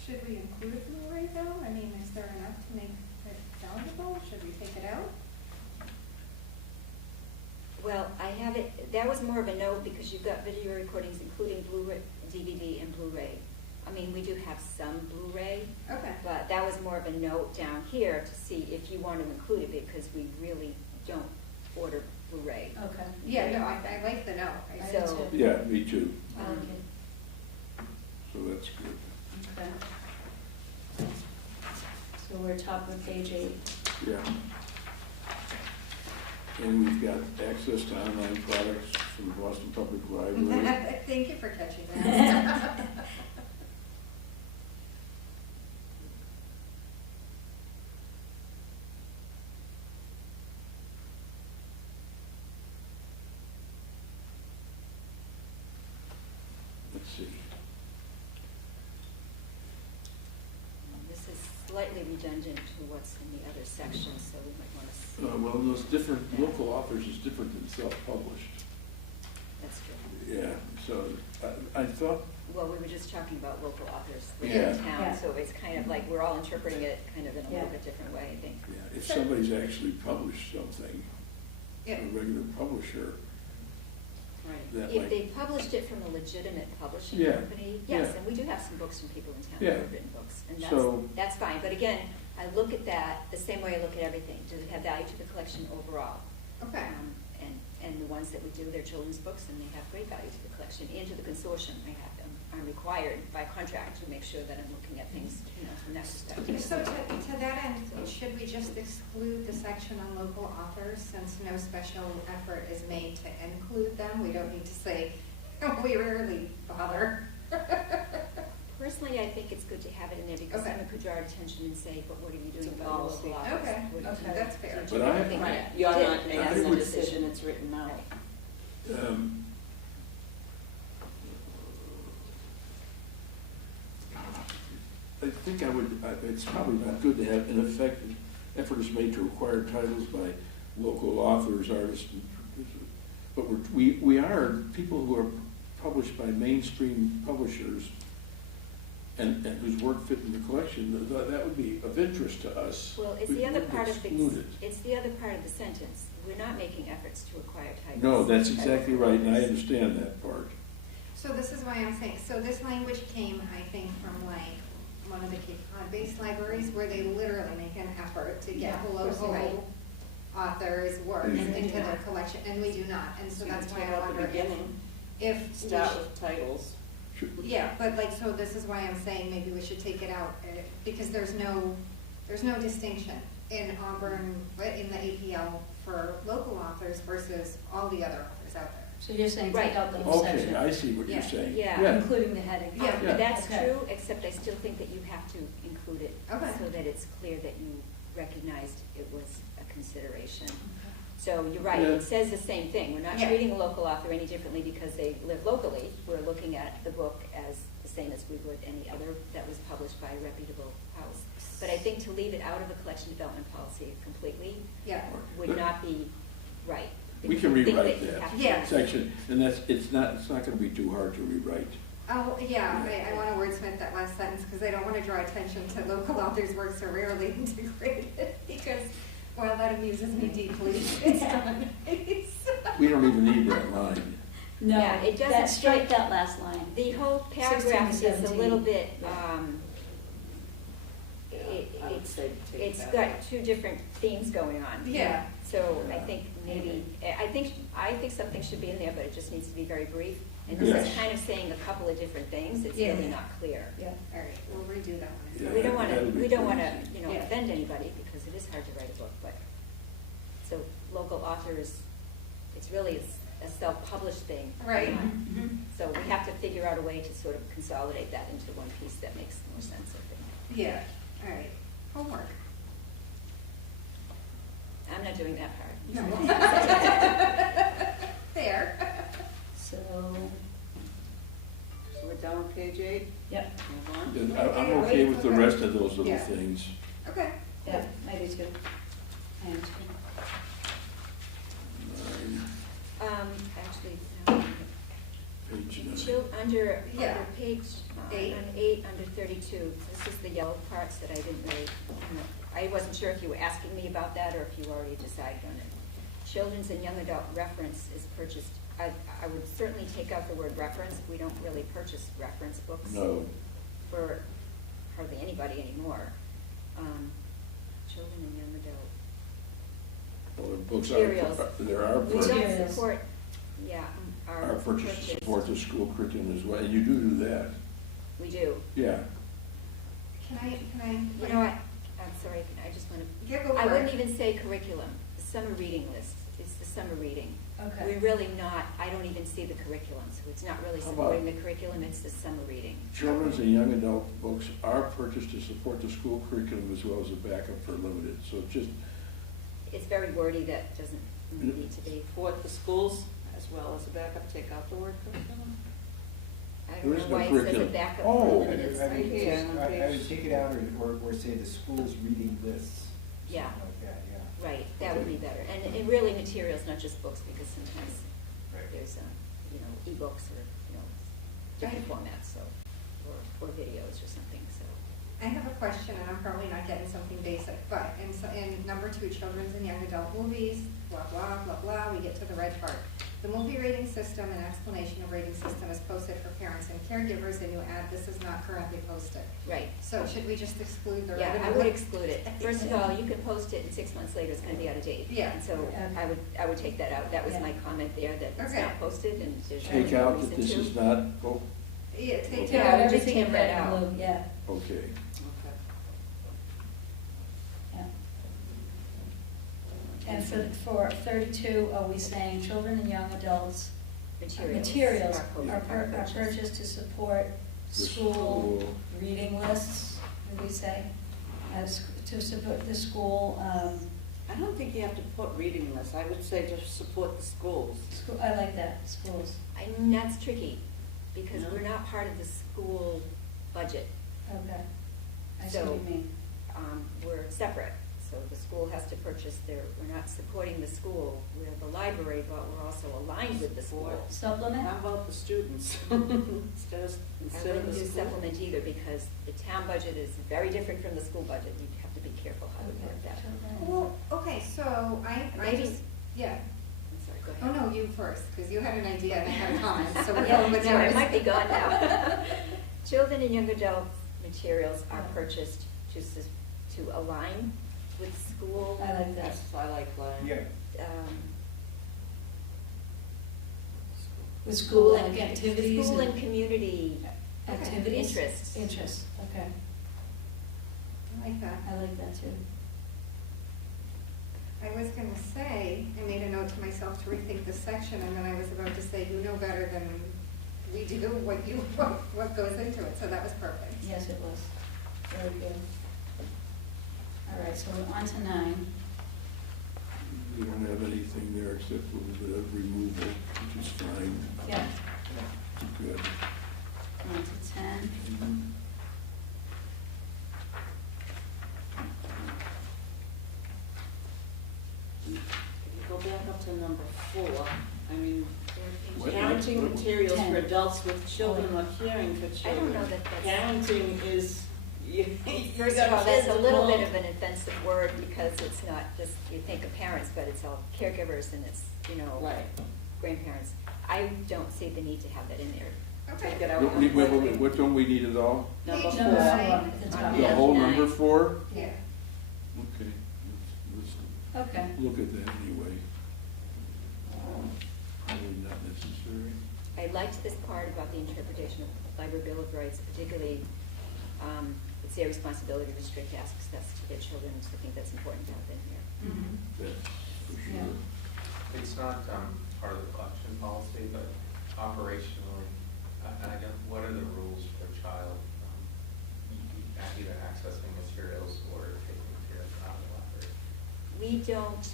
Should we include Blu-ray though? I mean, is there enough to make it valuable? Should we take it out? Well, I have it, that was more of a note because you've got video recordings including Blu-ray, DVD and Blu-ray. I mean, we do have some Blu-ray, Okay. but that was more of a note down here to see if you want to include it because we really don't order Blu-ray. Okay. Yeah, no, I like the note. I I- did So- too. Yeah, me too, I like it. so that's good. Okay. So we're top of page 8. Yeah. And we've got access to online products from the Boston Public Library. Thank you for catching that. Let's see. This is slightly redundant to what's in the other section, so we might want to, Well, those different, local authors is different than self-published. that's true. Yeah, so I thought, Well, we were just talking about local authors Yeah. within town, Yeah. so it's kind of like we're all interpreting it kind of in a little Yeah. bit different way, I think. yeah, if somebody's actually published something, Yeah. a regular publisher, Right. that If might, they published it from a legitimate publishing Yeah, company, yes, yeah. and we do have some books from people in town Yeah. who have written books, and So- that's fine. But again, I look at that the same way I look at everything. Does it have value to the collection overall? Okay. And the ones that we do, they're children's books, and they have great value to the collection and to the consortium. I'm required by contract to make sure that I'm looking at things, you know, from that perspective. So to that end, should we just exclude the section on local authors since no special effort is made to include them? We don't need to say, we rarely bother. Personally, I think it's good to have it in there because Okay. then it could draw our attention and say, but what are you doing It's a about policy. local authors? Okay, What do you okay, do? that's fair. So But do you I- think Right, that you're did- not I making the would- decision, it's written out. I think it's probably not good to have, in effect, effort is made to acquire titles by local authors, artists, and producers. But we are people who are published by mainstream publishers and whose work fit in the collection, that would be of interest to us. Well, it's We the other wouldn't part of the, exclude it. it's the other part of the sentence. We're not making efforts to acquire titles. No, that's by exactly local right, and I authors. understand that part. So this is why I'm saying, so this language came, I think, from like one of the Cape Cod-based libraries where they literally make an effort to get Yeah, the right. local authors' works And we into do their not. collection, and we do not, and so You that's why take I out the wonder beginning, if we start should- with titles. Yeah, but like, so this is why I'm saying maybe we should take it out, because there's no distinction in Auburn, in the APL for local authors versus all the other authors out there. So you're saying Right. take out the whole Okay, section? I see what you're Yeah. saying. Yeah. Including the heading? Yeah. Yeah. That's Okay. true, except I still think that you have to include it Okay. so that it's clear that you recognized it was a consideration. Okay. So you're right, Yeah. it says the same thing. We're not Yeah. treating a local author any differently because they live locally. We're looking at the book as the same as we would any other that was published by a reputable house. But I think to leave it out of the collection development policy completely Yeah, would not be right. We can because I think rewrite you that. have to- Yeah. Section, and it's not gonna be too hard to rewrite. oh, yeah, I wanna wordsmith that last sentence, because I don't wanna draw attention to local authors' works are rarely integrated, because Well, that amuses me deeply. It's done. We don't even need that line. No, Yeah, it doesn't that, strike fit. that last line. The whole 16 paragraph to is a 17. little bit, Yeah. I would say take it's that got out. two different themes going on. Yeah. So I think maybe, I think something should be in there, but it just needs to be very brief. And this is Yes. kind of saying a couple of different things, it's Yeah. really not clear. Yeah. All right, we'll redo that one. Yeah, We don't wanna, that'll be we don't wanna, crazy. you know, Yeah. offend anybody, because it is hard to write a book, but, so local authors, it's really a self-published thing. Right. Mhm. So we have to figure out a way to sort of consolidate that into one piece that makes more sense, I think. Yeah, all right. Homework. I'm not doing that part. No. Fair. So, So we're down on page 8, yep, move on. And I'm okay with the rest of those little Yeah. things. Okay. yeah, maybe too. I am too. Actually, no. Page 9. Under Yeah. page, Eight. on 8, under 32, this is the yellow parts that I didn't really, I wasn't sure if you were asking me about that or if you already decided on it. Children's and young adult reference is purchased, I would certainly take out the word reference, we don't really purchase reference books No, for hardly anybody anymore. Children and young adult. well, the books Materials. there are We purchase, don't Materials. support, yeah, are purchased to support the school curriculum as well, and you do that, We do. yeah. Can I? You know what, I'm sorry, I just want to, Yeah, go I for wouldn't it. even say curriculum, the summer reading list, it's the summer reading. Okay. We're really not, I don't even see the curriculum, so it's not really How supporting about- the curriculum, it's the summer reading. Children's and young adult books are purchased to support the school curriculum as well as a backup for limited, so just, It's very wordy, that doesn't need to be. Support the schools as well as a backup, take out the word curriculum. I There don't is know no why it says a curriculum. backup Oh. for I limited. would right here on I would page- take it out or say the school's reading lists, Yeah. something like that, yeah. Right, that would be better, and really materials, not just books, because sometimes Right. there's, you know, ebooks or, you know, different formats, so, or videos or something, so. I have a question, and I'm probably not getting something basic, but in number 2, children's and young adult movies, blah, blah, blah, blah, we get to the red part. The movie rating system and explanation of rating system is posted for parents and caregivers, and you add, this is not currently posted. Right. So should we just exclude the Yeah, revenue? I would exclude it. First of all, you could post it and 6 months later it's gonna be out of date. Yeah. And so Okay. I would take that out. That was Yeah. my comment there, that it's Okay. not posted and there's take no out that reason this to. is not, oh, Yeah, take Yeah, out I would just everything. take that out. Blue, yeah, okay. Okay. yeah. And for 32, are we saying children and young adults materials are purchased to support The school reading lists, would we say? As, to support the school, I don't think you have to put reading lists, I would say just support the schools. school, I like that, schools, And that's tricky, because No. we're not part of the school budget. okay. I see what So- you mean. We're separate, so the school has to purchase we're not supporting the school. We're the library, but we're also aligned with the school. Supplement? How about the students? I Instead of wouldn't the do school? supplement either, because the town budget is very different from the school budget. You have to be careful how you word that. Well, okay, so I Maybe- just, yeah. I'm sorry, go Oh, ahead. no, you first, because you had an idea and I had a comment, so we're Yeah, going with no, yours. it might be gone now. Children and young adult materials are Yeah. purchased to align with school. I like that. That's, I like Lion. Yeah, With school activities School and and community activities? interests. Interests, okay, I like that. I like that too. I was gonna say, I made a note to myself to rethink this section, and then I was about to say, you know better than we do what goes into it, so that was perfect. Yes, it was, very good. All right, so we're on to 9. We don't have anything there except a little bit of removal, which is fine, Yeah, good. on to 10. If you go back up to number 4, I mean, What- parenting what- materials for 10. adults with children or caring for I don't children. know that that's. Parenting is, First of all, that's a little bit of an offensive word because it's not just, you think of parents, but it's all caregivers and it's, you know, Right. grandparents. I don't see the need to have that in there. Okay. Take it out. What don't we need at all? Number Page 4. nine. At the top. The whole number 4? Yeah. Okay, let's Okay. look at that anyway. Probably not necessary. I liked this part about the interpretation of Library Bill of Rights, particularly, it's their responsibility to restrict access to their children, so I think that's important to have in here. Mhm. That's for Yeah. sure. It's not part of the collection policy, but operationally, I don't, what are the rules for a child either accessing materials or taking materials out of the library? We don't,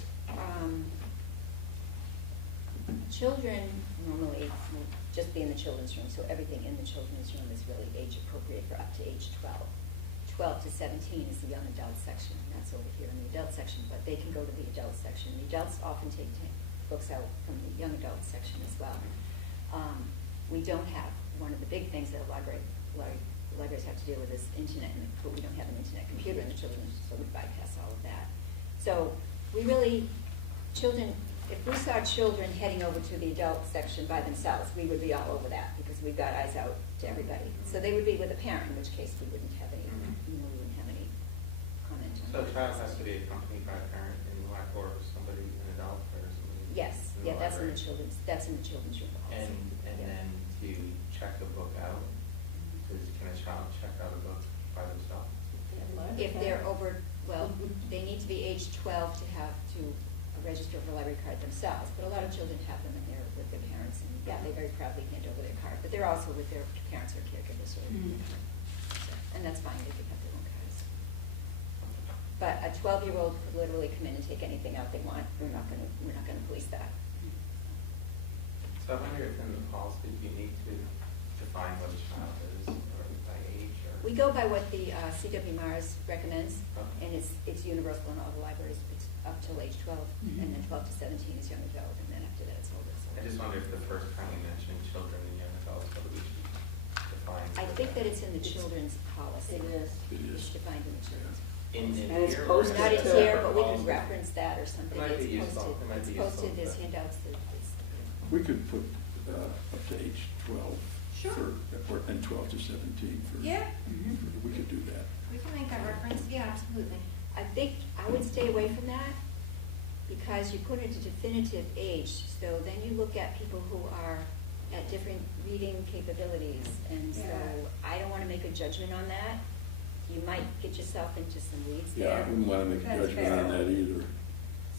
children normally will just be in the children's room, so everything in the children's room is really age appropriate for up to age 12. 12 to 17 is the young adult section, and that's over here in the adult section, but they can go to the adult section. The adults often take books out from the young adult section as well. We don't have, one of the big things that libraries have to deal with is internet, but we don't have an internet computer in the children's, so we bypass all of that. So we really, children, if we saw children heading over to the adult section by themselves, we would be all over that because we've got eyes out to everybody. So they would be with a parent, in which case we wouldn't have any, we wouldn't have any comment on So that. a child has to be accompanied by a parent in the library, or somebody, an adult, or somebody? Yes, in the yeah, that's in the library? that's in the children's room policy. And Yeah. then to check a book out, can a child check out a book by themselves? If they're over, well, they need to be age 12 to have to register for a library card themselves, but a lot of children have them and they're with their parents, and yeah, they very proudly hand over their card, but they're also with their parents or caregivers, or, Mhm. and that's fine, they can have their own cards. But a 12-year-old could literally come in and take anything out they want, we're not gonna police that. So I wonder if in the policy you need to define what a child is, or by age, or? We go by what the CW Mars recommends, Okay. and it's universal in all the libraries, it's up till age 12, and then 12 to 17 is young adult, and then after that it's older. I just wonder if the first time we mentioned children and young adults, whether we should define. I think that it's in the children's policy. It is. It is. It's defined in the children's. In And it's here, or posted is Not it in to- here, separate but we can policy? reference that or something. It might be It's useful. posted. It might be It's posted, useful, there's but- handouts, We could put up to age 12 Sure. and 12 to 17 for. Yeah, We could do that. we can make that reference, yeah, absolutely. I think I would stay away from that because you put it to definitive age, so then you look at people who are at different reading capabilities, and so Yeah. I don't wanna make a judgment on that. You might get yourself into some weeds Yeah, I there. wouldn't wanna make a That's judgment on fair. that either.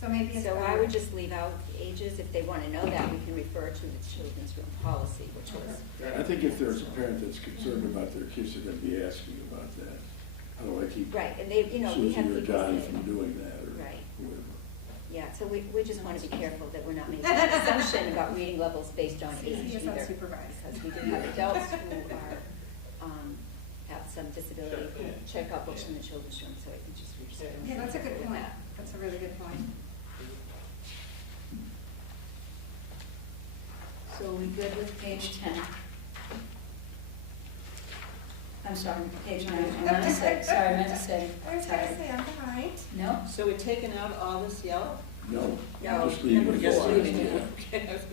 So maybe it's So I better- would just leave out ages. If they wanna know that, we can refer to the children's room policy, which was. I think if there's a parent that's concerned about their kids, they're gonna be asking about that. How do I keep Right, and they, you know, we Susie have or people Johnny say- from doing that, or Right. whoever? Yeah, so we just wanna be careful that we're not making an assumption about reading levels based on age Susie is either. unsupervised. Because we do have adults who are, have some disability who check out books in the children's room, so I think just we just. Yeah, that's a good point. That's a really good point. So are we good with page 10? I'm sorry, page 9, I meant to say, sorry, I meant to say. I was gonna say, I'm behind. No? So we're taking out all this yellow? No, No, just leave number it. Just four. leaving it, Yeah. okay, I was gonna